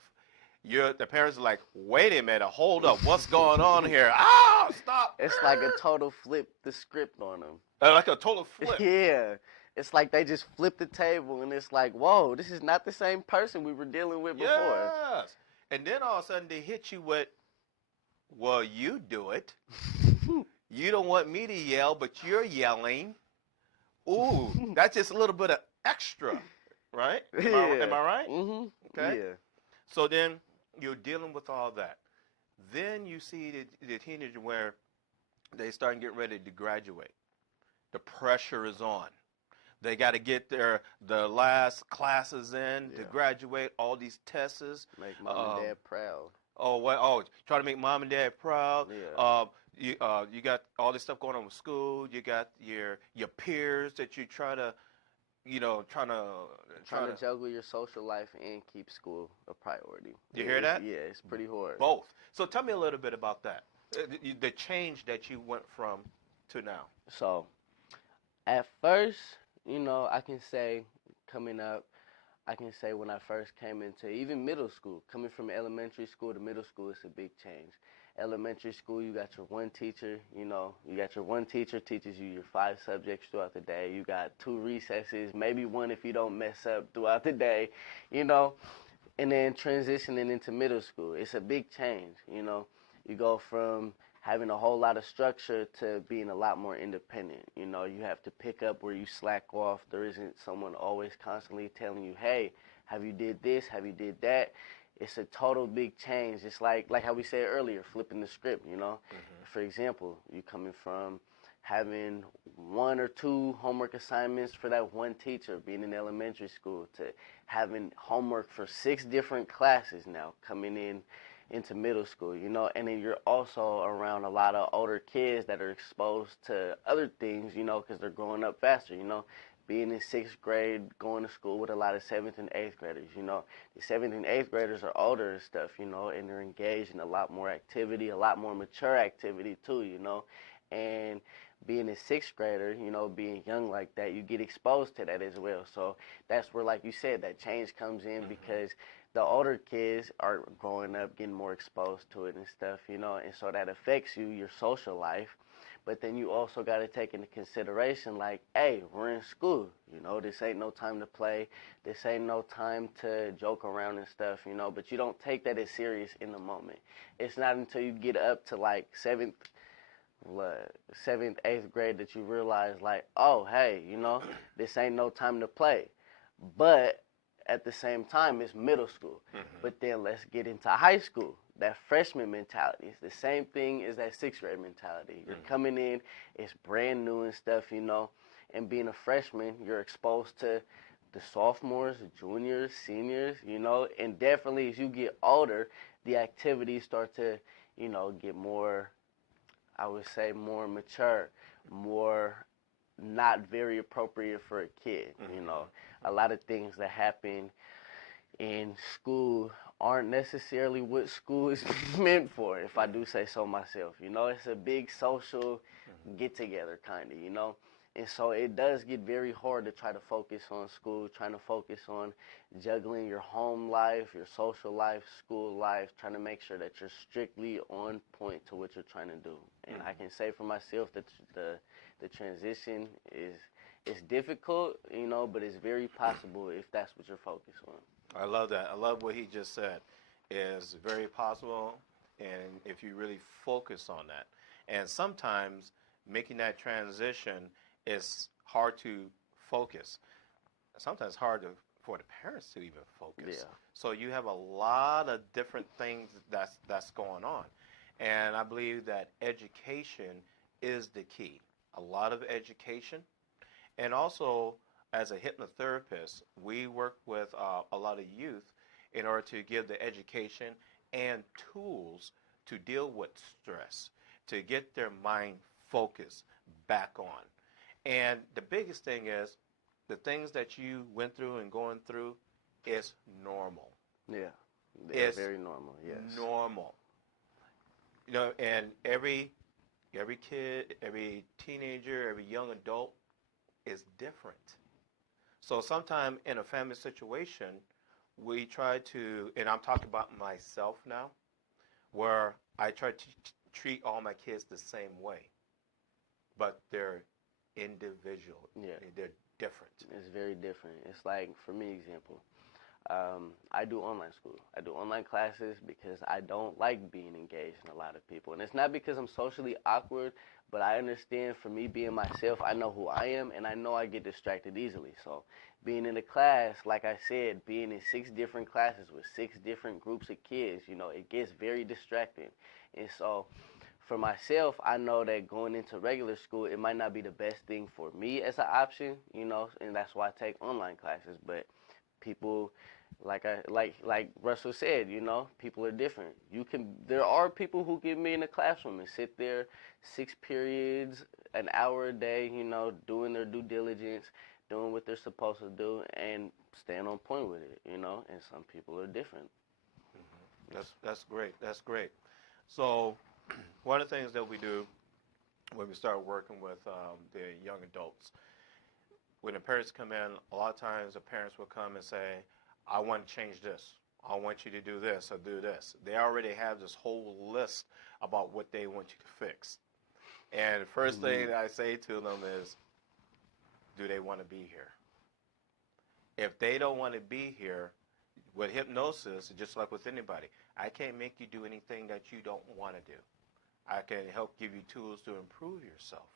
The parents are like, wait a minute, hold up, what's going on here? Ah, stop. It's like a total flip the script on them. Like a total flip. Yeah. It's like they just flip the table and it's like, whoa, this is not the same person we were dealing with before. Yes. And then all of a sudden they hit you with, well, you do it. You don't want me to yell, but you're yelling. Ooh, that's just a little bit of extra, right? Am I right? Mm-hmm. Okay. Yeah. So then you're dealing with all that. Then you see the teenager where they start getting ready to graduate. The pressure is on. They got to get the last classes in to graduate, all these tests. Make mom and dad proud. Try to make mom and dad proud. Yeah. You got all this stuff going on with school. You got your peers that you trying to juggle your social life and keep school a priority. You hear that? Yeah, it's pretty hard. Both. So tell me a little bit about that. The change that you went from to now. So, at first, I can say coming up, when I first came into even middle school, coming from elementary school to middle school, it's a big change. Elementary school, you got your one teacher, teaches you your 5 subjects throughout the day. You got 2 recesses, maybe 1 if you don't mess up throughout the day, And then transitioning into middle school, it's a big change. You go from having a whole lot of structure to being a lot more independent. You have to pick up where you slack off. There isn't someone always constantly telling you, hey, have you did this, have you did that. It's a total big change. It's like how we said earlier, flipping the script. For example, you coming from having one or two homework assignments for that one teacher, being in elementary school, to having homework for 6 different classes now coming into middle school, and then you're also around a lot of older kids that are exposed to other things, because they're growing up faster, being in 6th grade, going to school with a lot of 7th and 8th graders, the 7th and 8th graders are older and stuff, and they're engaged in a lot more activity, a lot more mature activity too, and being a 6th grader, being young like that, you get exposed to that as well. So that's where, like you said, that change comes in, because the older kids are growing up, getting more exposed to it and stuff, and so that affects you, your social life. But then you also got to take into consideration, like, hey, we're in school, this ain't no time to play, this ain't no time to joke around and stuff, but you don't take that as serious in the moment. It's not until you get up to like 7th, 8th grade that you realize, like, oh, hey, this ain't no time to play. But at the same time, it's middle school. But then let's get into high school. That freshman mentality is the same thing as that 6th grade mentality. You're coming in, it's brand new and stuff, and being a freshman, you're exposed to the sophomores, juniors, seniors, and definitely as you get older, the activities start to, get more, I would say, more mature, more not very appropriate for a kid. A lot of things that happen in school aren't necessarily what school is meant for, if I do say so myself. It's a big social get-together kind of, and so it does get very hard to try to focus on school, trying to focus on juggling your home life, your social life, school life, trying to make sure that you're strictly on point to what you're trying to do. And I can say for myself that the transition is difficult, but it's very possible if that's what you're focused on. I love that. I love what he just said. It's very possible, and if you really focus on that. And sometimes making that transition is hard to focus. Sometimes hard for the parents to even focus. Yeah. So you have a lot of different things that's going on. And I believe that education is the key. A lot of education. And also, as a hypnotherapist, we work with a lot of youth in order to give the education and tools to deal with stress, to get their mind focused back on. And the biggest thing is the things that you went through and going through is normal. Yeah, they're very normal, yes. Normal. And every kid, every teenager, every young adult is different. So sometime in a family situation, we try to, and I'm talking about myself now, where I try to treat all my kids the same way, but they're individual. Yeah. They're different. It's very different. It's like, for me, example, I do online school. I do online classes because I don't like being engaged in a lot of people. And it's not because I'm socially awkward, but I understand, for me being myself, I know who I am, and I know I get distracted easily. So being in a class, like I said, being in 6 different classes with 6 different groups of kids, it gets very distracting. And so for myself, I know that going into regular school, it might not be the best thing for me as an option, and that's why I take online classes. But people, like Russell said, people are different. There are people who get me in a classroom and sit there 6 periods, an hour a day, doing their due diligence, doing what they're supposed to do, and staying on point with it, and some people are different. That's great. That's great. So one of the things that we do when we start working with the young adults, when the parents come in, a lot of times the parents will come and say, I want to change this. I want you to do this or do this. They already have this whole list about what they want you to fix. And the first thing that I say to them is, do they want to be here? If they don't want to be here, with hypnosis, just like with anybody, I can't make you do anything that you don't want to do. I can help give you tools to improve yourself.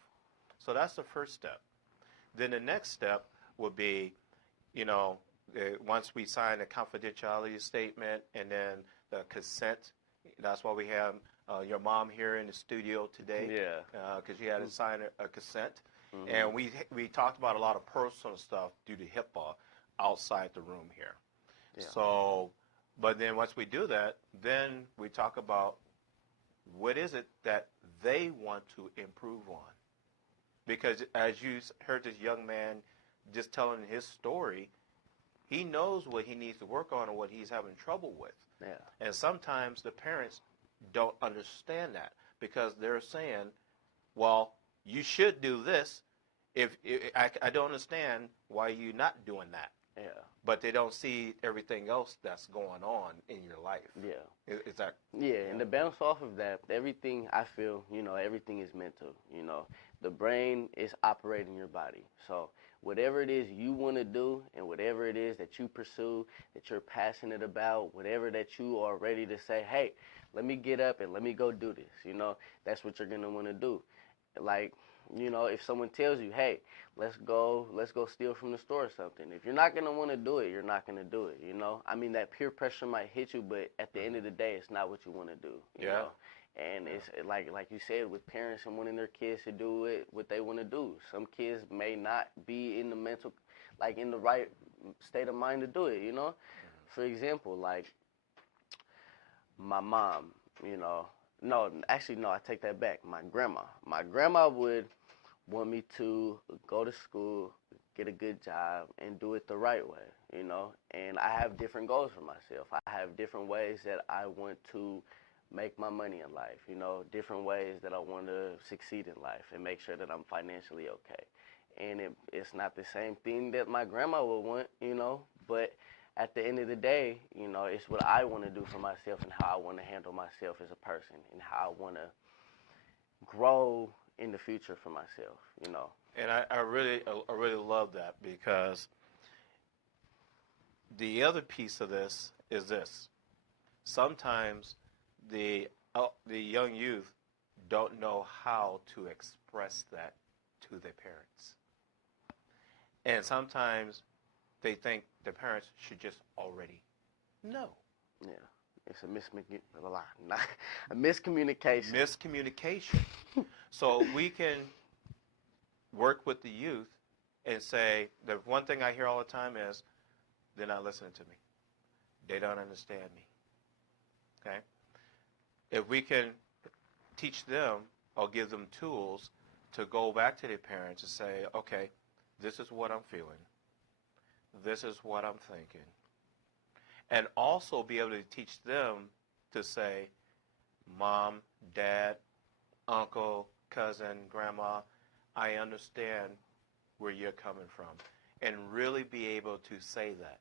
So that's the first step. Then the next step would be, you know, once we sign a confidentiality statement and then the consent. That's why we have your mom here in the studio today. Yeah. Because she had to sign a consent. Mhm. And we talked about a lot of personal stuff due to HIPAA outside the room here. Yeah. So, but then once we do that, then we talk about what is it that they want to improve on. Because as you heard this young man just telling his story, he knows what he needs to work on and what he's having trouble with. Yeah. And sometimes the parents don't understand that because they're saying, well, you should do this. If I don't understand why you're not doing that. Yeah. But they don't see everything else that's going on in your life. Yeah. Is that? Yeah, and to bounce off of that, everything I feel, everything is mental. The brain is operating your body. So whatever it is you want to do and whatever it is that you pursue, that you're passionate about, whatever that you are ready to say, hey, let me get up and let me go do this, that's what you're going to want to do. Like, if someone tells you, hey, let's go steal from the store or something. If you're not going to want to do it, you're not going to do it, I mean, that peer pressure might hit you, but at the end of the day, it's not what you want to do, you know? And it's like you said, with parents and wanting their kids to do it, what they want to do. Some kids may not be in the mental, in the right state of mind to do it, For example, like my mom, no, actually, no, I take that back. My grandma would want me to go to school, get a good job, and do it the right way, And I have different goals for myself. I have different ways that I want to make my money in life, different ways that I want to succeed in life and make sure that I'm financially okay. And it's not the same thing that my grandma would want, but at the end of the day, it's what I want to do for myself and how I want to handle myself as a person and how I want to grow in the future for myself, And I really love that because the other piece of this is this. Sometimes the young youth don't know how to express that to their parents. And sometimes they think the parents should just already know. Yeah, it's a miscommunication. Miscommunication. So we can work with the youth and say, the one thing I hear all the time is, they're not listening to me. They don't understand me. Okay? If we can teach them or give them tools to go back to their parents and say, okay, this is what I'm feeling. This is what I'm thinking. And also be able to teach them to say, Mom, Dad, Uncle, cousin, Grandma, I understand where you're coming from. And really be able to say that.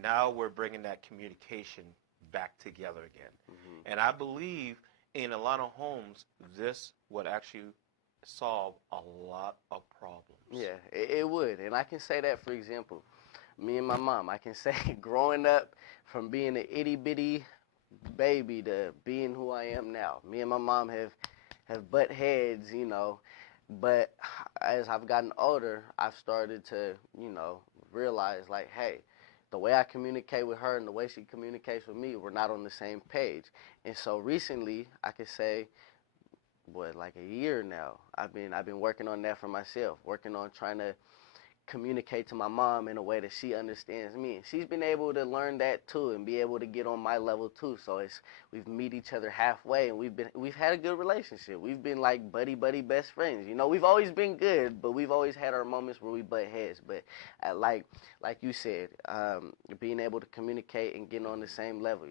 Now we're bringing that communication back together again. Mm-hmm. And I believe in a lot of homes, this would actually solve a lot of problems. Yeah, it would. And I can say that, for example, me and my mom, I can say growing up from being an itty-bitty baby to being who I am now. Me and my mom have butt heads, but as I've gotten older, I've started to, realize like, hey, the way I communicate with her and the way she communicates with me, we're not on the same page. And so recently, I could say, like a year now, I've been working on that for myself, working on trying to communicate to my mom in a way that she understands me. And she's been able to learn that too and be able to get on my level too. So we've meet each other halfway and we've had a good relationship. We've been like buddy best friends. We've always been good, but we've always had our moments where we butt heads. But like you said, being able to communicate and getting on the same level,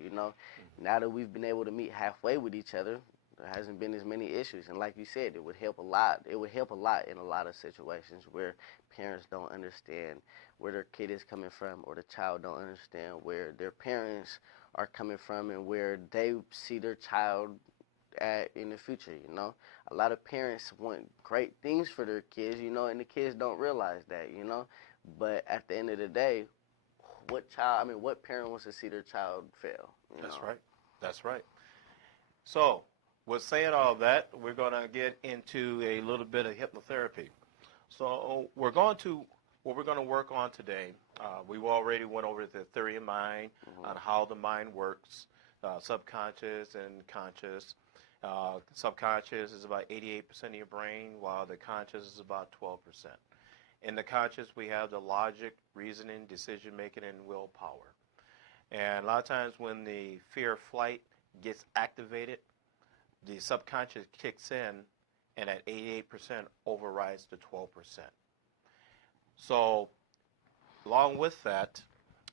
now that we've been able to meet halfway with each other, there hasn't been as many issues. And like you said, it would help a lot. It would help a lot in a lot of situations where parents don't understand where their kid is coming from, or the child don't understand where their parents are coming from and where they see their child at in the future, A lot of parents want great things for their kids, and the kids don't realize that, But at the end of the day, what parent wants to see their child fail? That's right. That's right. So, with saying all that, we're going to get into a little bit of hypnotherapy. So, what we're going to work on today, we already went over the theory of mind, on how the mind works, subconscious and conscious. Subconscious is about 88% of your brain, while the conscious is about 12%. In the conscious, we have the logic, reasoning, decision-making, and willpower. And a lot of times when the fear of flight gets activated, the subconscious kicks in, and at 88% overrides the 12%. So, along with that,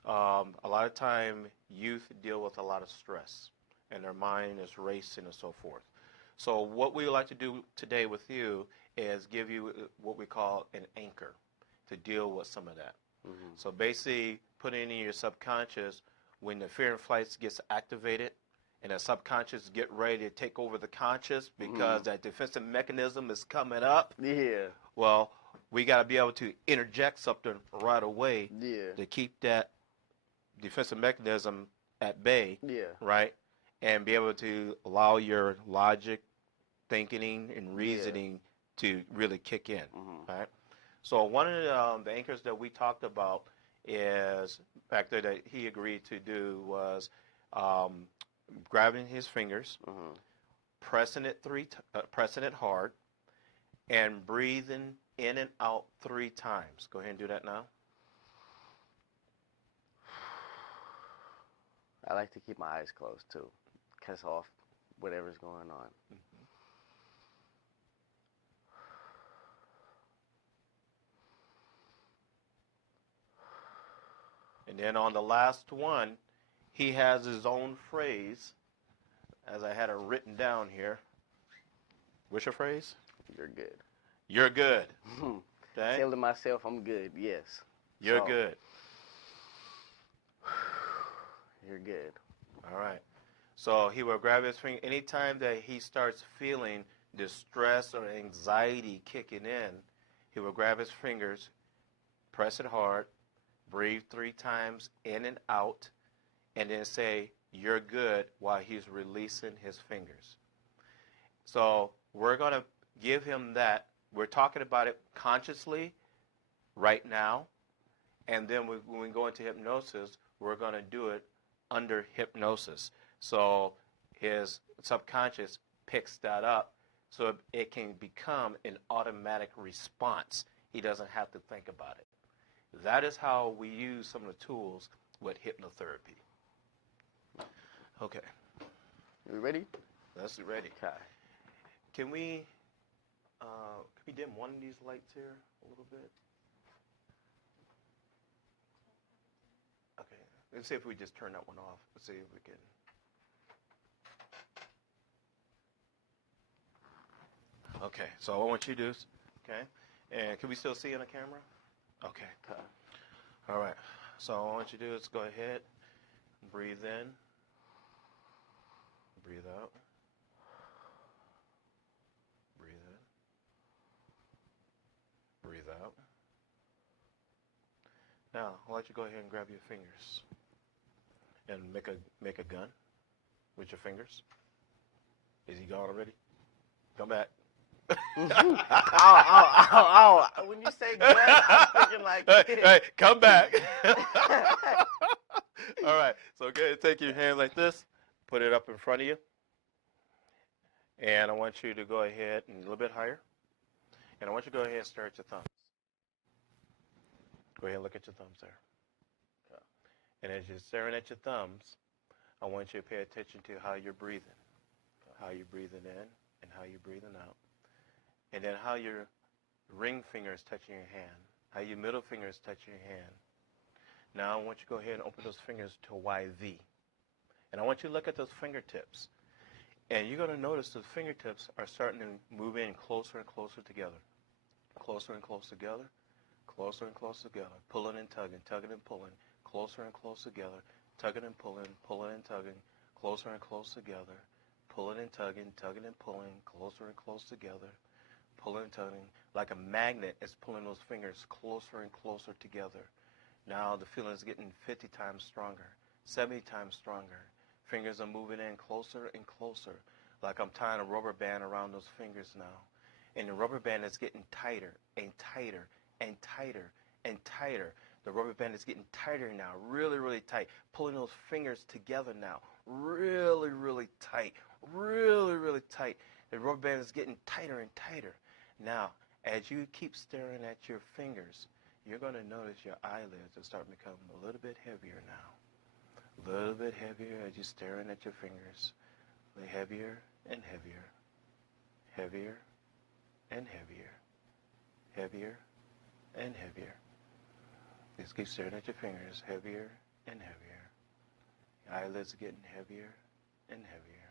a lot of time youth deal with a lot of stress, and their mind is racing and so forth. So what we would like to do today with you is give you what we call an anchor to deal with some of that. Mm-hmm. So basically, putting in your subconscious, when the fear and flight gets activated, and the subconscious get ready to take over the conscious because that defensive mechanism is coming up. Yeah. Well, we got to be able to interject something right away to keep that defensive mechanism at bay, right? And be able to allow your logic, thinking, and reasoning to really kick in, right? So one of the anchors that we talked about is, the fact that he agreed to do was grabbing his fingers, pressing it hard, and breathing in and out 3 times. Go ahead and do that now. I like to keep my eyes closed too, cuss off whatever's going on. And then on the last one, he has his own phrase, as I had it written down here. What's your phrase? You're good. You're good. Okay? Telling myself I'm good, yes. You're good. You're good. All right. So he will grab his finger. Anytime that he starts feeling distress or anxiety kicking in, he will grab his fingers, press it hard, breathe 3 times in and out, and then say, you're good, while he's releasing his fingers. So we're going to give him that. We're talking about it consciously right now, and then when we go into hypnosis, we're going to do it under hypnosis. So his subconscious picks that up so it can become an automatic response. He doesn't have to think about it. That is how we use some of the tools with hypnotherapy. Okay. You ready? Let's get ready. Okay. Can we dim one of these lights here a little bit? Okay. Let's see if we just turn that one off. Let's see if we can. Okay. So I want you to do is, okay. And can we still see on the camera? Okay. All right. So all I want you to do is go ahead, breathe in, breathe out, breathe in, breathe out. Now, I'll let you go ahead and grab your fingers and make a gun with your fingers. Is he gone already? Come back. Ow. When you say gun, I'm thinking like... Hey, come back. All right. So go ahead and take your hand like this. Put it up in front of you. And I want you to go ahead and a little bit higher. And I want you to go ahead and stare at your thumbs. Go ahead and look at your thumbs there. And as you're staring at your thumbs, I want you to pay attention to how you're breathing. How you're breathing in and how you're breathing out. And then how your ring finger is touching your hand. How your middle finger is touching your hand. Now I want you to go ahead and open those fingers to a wide V. And I want you to look at those fingertips. And you're going to notice those fingertips are starting to move in closer and closer together. Closer and closer together. Closer and closer together. Pulling and tugging, tugging and pulling. Closer and closer together. Tugging and pulling, pulling and tugging. Closer and closer together. Pulling and tugging, tugging and pulling. Closer and closer together. Pulling and tugging. Like a magnet, it's pulling those fingers closer and closer together. Now the feeling is getting 50 times stronger, 70 times stronger. Fingers are moving in closer and closer, like I'm tying a rubber band around those fingers now. And the rubber band is getting tighter and tighter and tighter and tighter. The rubber band is getting tighter now, really, really tight. Pulling those fingers together now, really, really tight, really, really tight. The rubber band is getting tighter and tighter. Now, as you keep staring at your fingers, you're going to notice your eyelids are starting to become a little bit heavier now. A little bit heavier as you're staring at your fingers. Heavier and heavier. Heavier and heavier. Heavier and heavier. Just keep staring at your fingers, heavier and heavier. Your eyelids are getting heavier and heavier.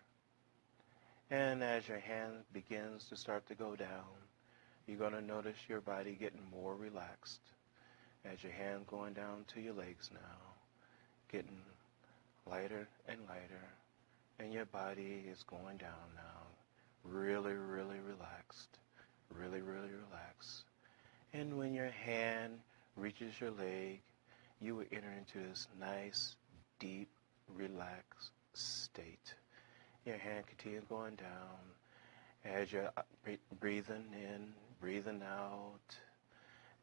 And as your hand begins to start to go down, you're going to notice your body getting more relaxed. As your hand going down to your legs now, getting lighter and lighter, and your body is going down now, really, really relaxed, really, really relaxed. And when your hand reaches your leg, you will enter into this nice, deep, relaxed state. Your hand continues going down as you're breathing in, breathing out,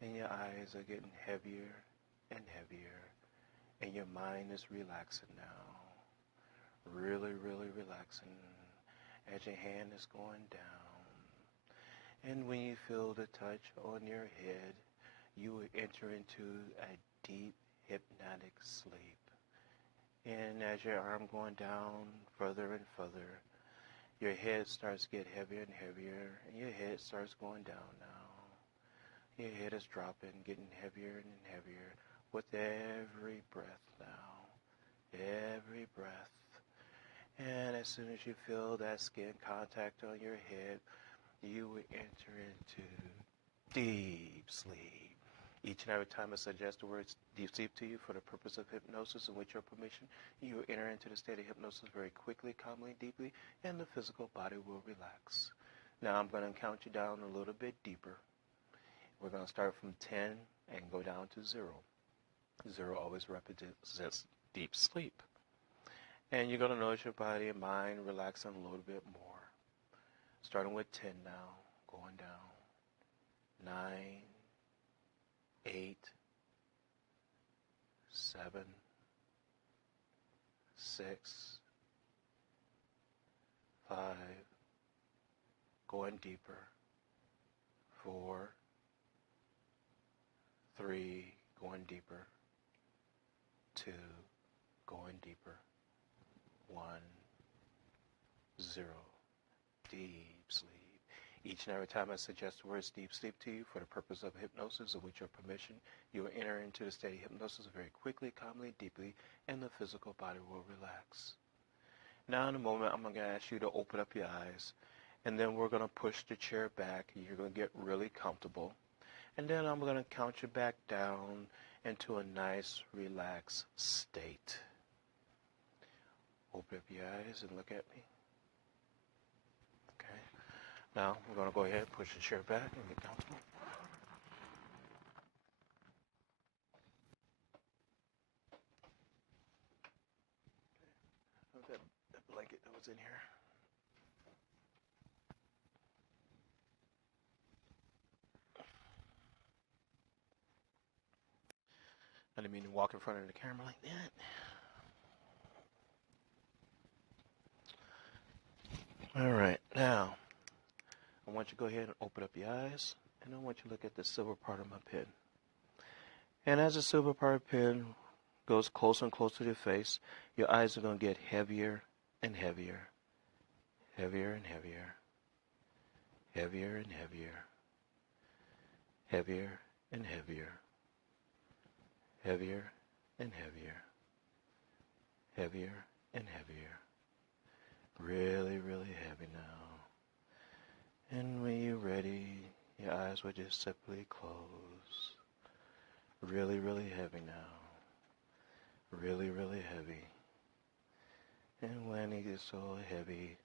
and your eyes are getting heavier and heavier, and your mind is relaxing now, really, really relaxing as your hand is going down. And when you feel the touch on your head, you will enter into a deep hypnotic sleep. And as your arm going down further and further, your head starts to get heavier and heavier, and your head starts going down now. Your head is dropping, getting heavier and heavier with every breath now. Every breath. And as soon as you feel that skin contact on your head, you will enter into deep sleep. Each and every time I suggest the words deep sleep to you for the purpose of hypnosis and with your permission, you will enter into the state of hypnosis very quickly, calmly, deeply, and the physical body will relax. Now I'm going to count you down a little bit deeper. We're going to start from 10 and go down to 0. 0 always represents deep sleep. And you're going to notice your body and mind relaxing a little bit more. Starting with 10 now, going down. 9, 8, 7, 6, 5, going deeper. 4, 3, going deeper. 2, going deeper. 1, 0, deep sleep. Each and every time I suggest the words deep sleep to you for the purpose of hypnosis or with your permission, you will enter into the state of hypnosis very quickly, calmly, deeply, and the physical body will relax. Now in a moment, I'm going to ask you to open up your eyes, and then we're going to push the chair back. You're going to get really comfortable. And then I'm going to count you back down into a nice, relaxed state. Open up your eyes and look at me. Okay. Now we're going to go ahead and push the chair back and get comfortable. Okay. That blanket that was in here. I didn't mean to walk in front of the camera like that. All right, now I want you to go ahead and open up your eyes, and I want you to look at the silver part of my pen. And as the silver part of the pen goes closer and closer to your face, your eyes are going to get heavier and heavier, heavier and heavier, heavier and heavier, heavier and heavier, heavier and heavier, heavier and heavier. Really, really heavy now. And when you're ready, your eyes will just simply close. Really, really heavy now. Really, really heavy. And when it gets so heavy,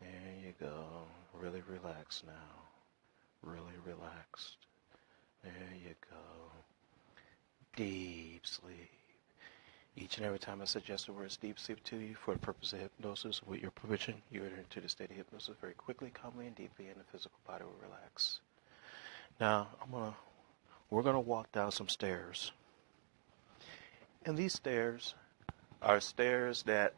there you go. Really relaxed now. Really relaxed. There you go. deep sleep. Each and every time I suggest the words deep sleep to you for the purpose of hypnosis, with your permission, you enter into the state of hypnosis very quickly, calmly, and deeply, and the physical body will relax. Now, we're gonna walk down some stairs. And these stairs are stairs that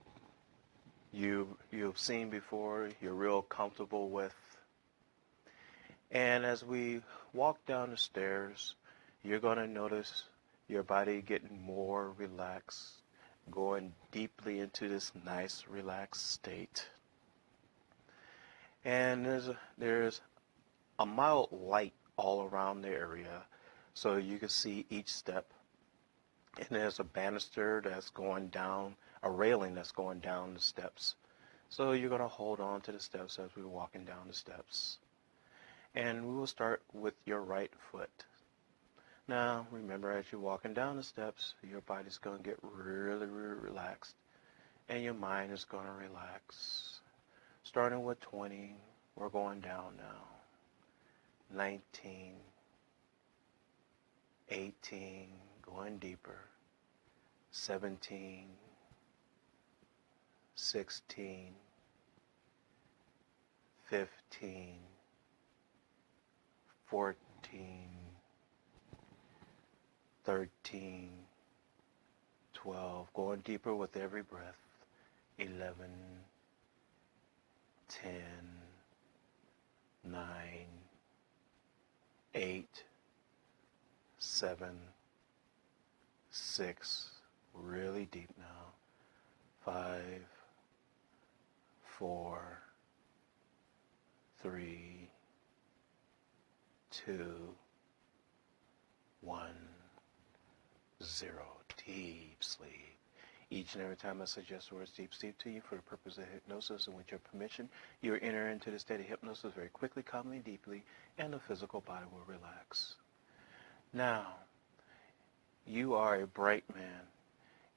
you've seen before, you're real comfortable with. And as we walk down the stairs, you're going to notice your body getting more relaxed, going deeply into this nice, relaxed state. And there's a mild light all around the area, so you can see each step. And there's a banister that's going down, a railing that's going down the steps. So you're going to hold on to the steps as we're walking down the steps. And we will start with your right foot. Now, remember, as you're walking down the steps, your body's going to get really, really relaxed. And your mind is going to relax. Starting with 20, we're going down now. 19, 18, going deeper. 17, 16, 15, 14, 13, 12, going deeper with every breath. 11, 10, 9, 8, 7, 6, really deep now. 5, 4, 3, 2, 1, 0. Deep sleep. Each and every time I suggest the words deep sleep to you for the purpose of hypnosis, and with your permission, you will enter into the state of hypnosis very quickly, calmly, deeply, and the physical body will relax. Now, you are a bright man.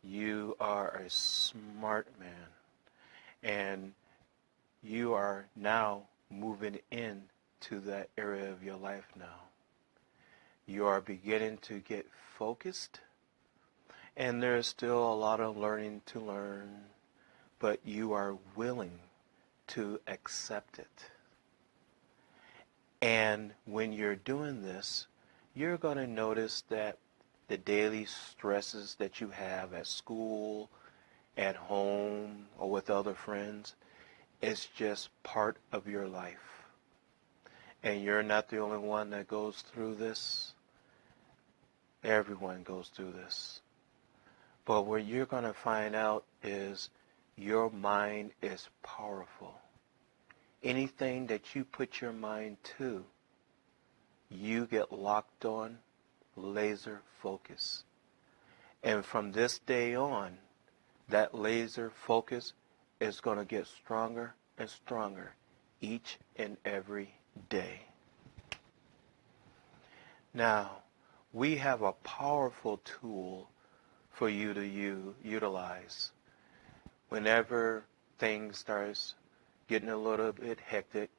You are a smart man. And you are now moving into that area of your life now. You are beginning to get focused, and there's still a lot of learning to learn, but you are willing to accept it. And when you're doing this, you're going to notice that the daily stresses that you have at school, at home, or with other friends is just part of your life. And you're not the only one that goes through this. Everyone goes through this. But what you're going to find out is your mind is powerful. Anything that you put your mind to, you get locked on, laser focus. And from this day on, that laser focus is going to get stronger and stronger each and every day. Now, we have a powerful tool for you to utilize whenever things starts getting a little bit hectic.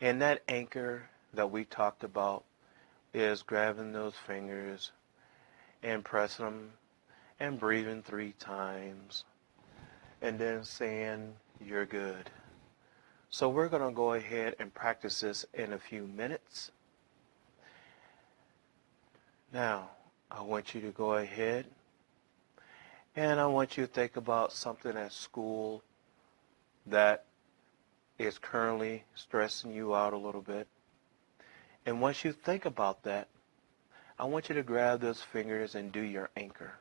And that anchor that we talked about is grabbing those fingers and pressing them and breathing 3 times and then saying you're good. So we're going to go ahead and practice this in a few minutes. Now, I want you to go ahead and I want you to think about something at school that is currently stressing you out a little bit. And once you think about that, I want you to grab those fingers and do your anchor.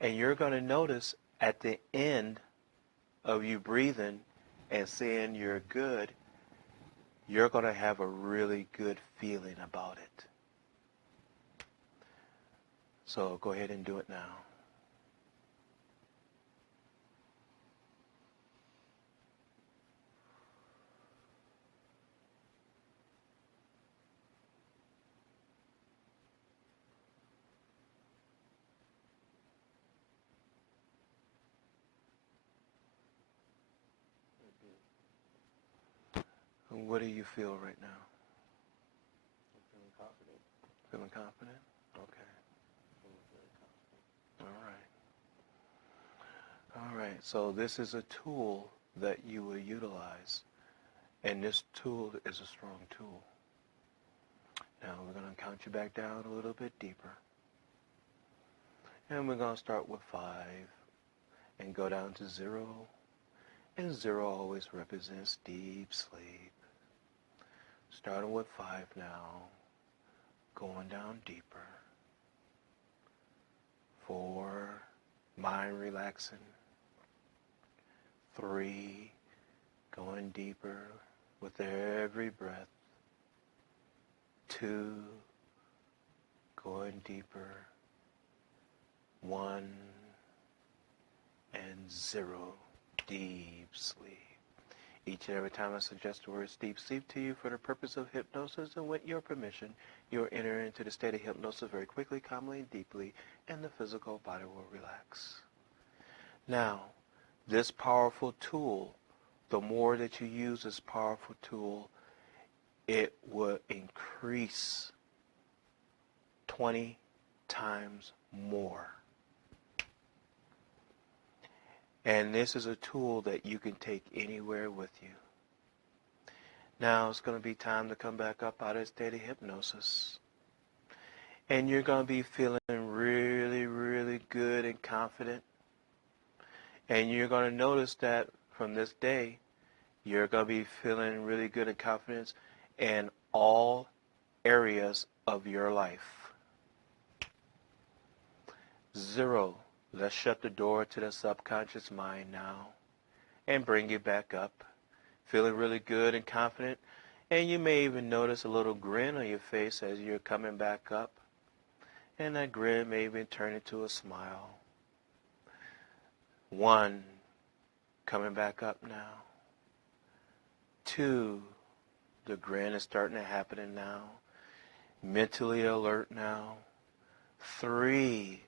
And you're going to notice at the end of you breathing and saying you're good, you're going to have a really good feeling about it. So go ahead and do it now. And what do you feel right now? I'm feeling confident. Feeling confident? Okay. so this is a tool that you will utilize, and this tool is a strong tool. Now we're going to count you back down a little bit deeper. And we're going to start with 5 and go down to 0. And 0 always represents deep sleep. Starting with 5 now, going down deeper. 4, mind relaxing. 3, going deeper with every breath. 2, going deeper. 1 and 0, deep sleep. Each and every time I suggest the word deep sleep to you for the purpose of hypnosis, and with your permission, you'll enter into the state of hypnosis very quickly, calmly, and deeply, and the physical body will relax. Now, this powerful tool, the more that you use this powerful tool, it will increase 20 times more. And this is a tool that you can take anywhere with you. Now it's going to be time to come back up out of the state of hypnosis. And you're going to be feeling really, really good and confident. And you're going to notice that from this day, you're going to be feeling really good and confident in all areas of your life. 0. Let's shut the door to the subconscious mind now and bring you back up, feeling really good and confident. And you may even notice a little grin on your face as you're coming back up. And that grin may even turn into a smile. 1, coming back up now. 2, the grin is starting to happen now. Mentally alert now. 3,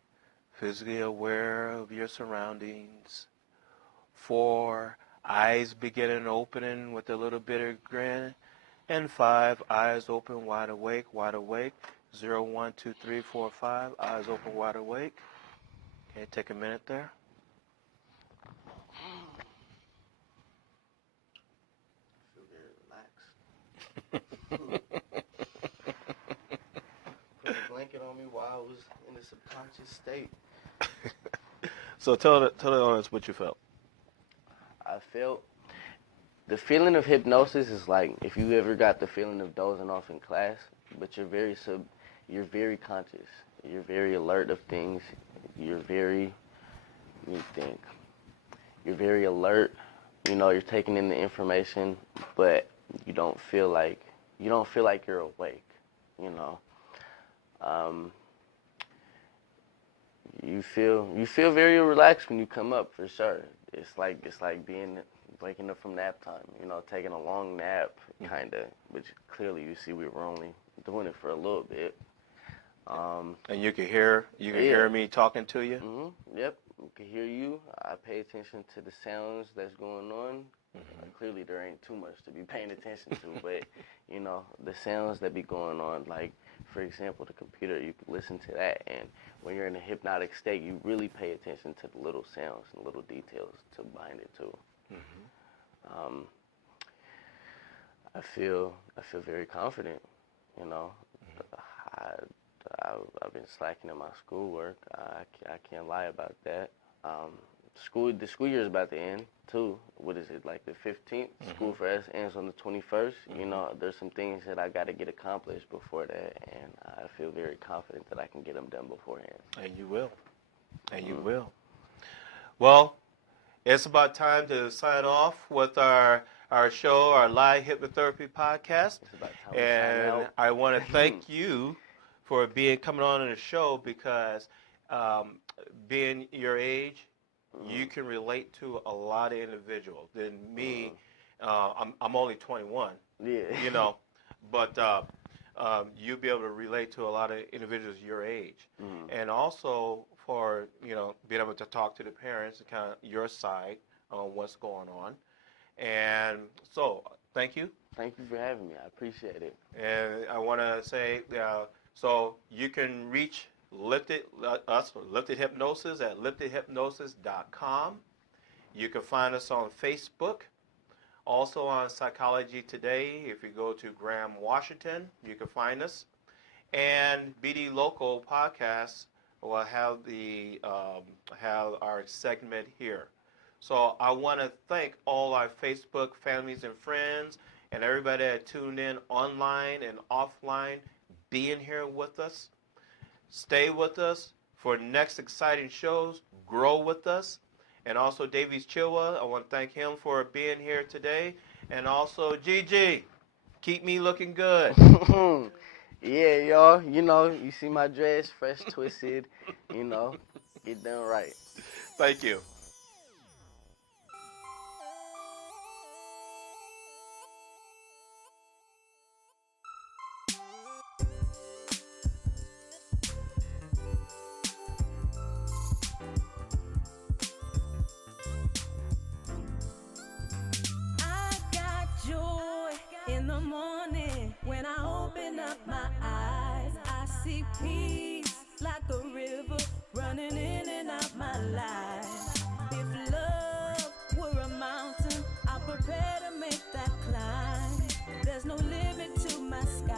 physically aware of your surroundings. 4, eyes beginning opening with a little bit of grin. And 5, eyes open, wide awake, wide awake. 0, 1, 2, 3, 4, 5, eyes open, wide awake. Okay, take a minute there. Feel very relaxed. Put a blanket on me while I was in a subconscious state. So tell the audience what you felt. I felt the feeling of hypnosis is like if you ever got the feeling of dozing off in class, but you're very conscious. You're very alert of things. You're very alert. You know, you're taking in the information, but you don't feel like you're awake. You know. You feel very relaxed when you come up, for sure. It's like waking up from nap time, you know, taking a long nap, kind of, which clearly you see we were only doing it for a little bit. And you can hear me talking to you? Mm-hmm. Yep, I can hear you. I pay attention to the sounds that's going on. Mm-hmm. Clearly there ain't too much to be paying attention to, but, you know, the sounds that be going on, like, for example, the computer, you can listen to that, and when you're in a hypnotic state, you really pay attention to the little sounds and little details to bind it to. Mm-hmm. I feel very confident, you know. Mm-hmm. I've been slacking in my schoolwork. I can't lie about that. The school year is about to end too. What is it, like the 15th? Mm-hmm. School for us ends on the 21st. Mm-hmm. You know, there's some things that I got to get accomplished before that, and I feel very confident that I can get them done beforehand. And you will. And you will. Well, it's about time to sign off with our show, our live hypnotherapy podcast. It's about time and to sign out. I want to thank you for coming on the show, because being your age, you can relate to a lot of individuals. Than me, I'm only 21. Yeah. You know, but you'll be able to relate to a lot of individuals your age, and also for being able to talk to the parents and kind of your side on what's going on. And so, thank you. Thank you for having me. I appreciate it. And I want to say, so you can reach Lifted Hypnosis at liftedhypnosis.com. You can find us on Facebook, also on Psychology Today. If you go to Graham Washington, you can find us. And BD Local Podcasts will have our segment here. So I want to thank all our Facebook families and friends and everybody that tuned in online and offline, being here with us. Stay with us for next exciting shows. Grow with us. And also Davies Chilwa, I want to thank him for being here today. And also Gigi, keep me looking good. Yeah, y'all. You see my dress, fresh, twisted. Get done right. Thank you. I got joy in the morning when I open up my eyes. I see peace like a river running in and out my life. If love were a mountain, I'm prepared to make that climb. There's no limit to my sky.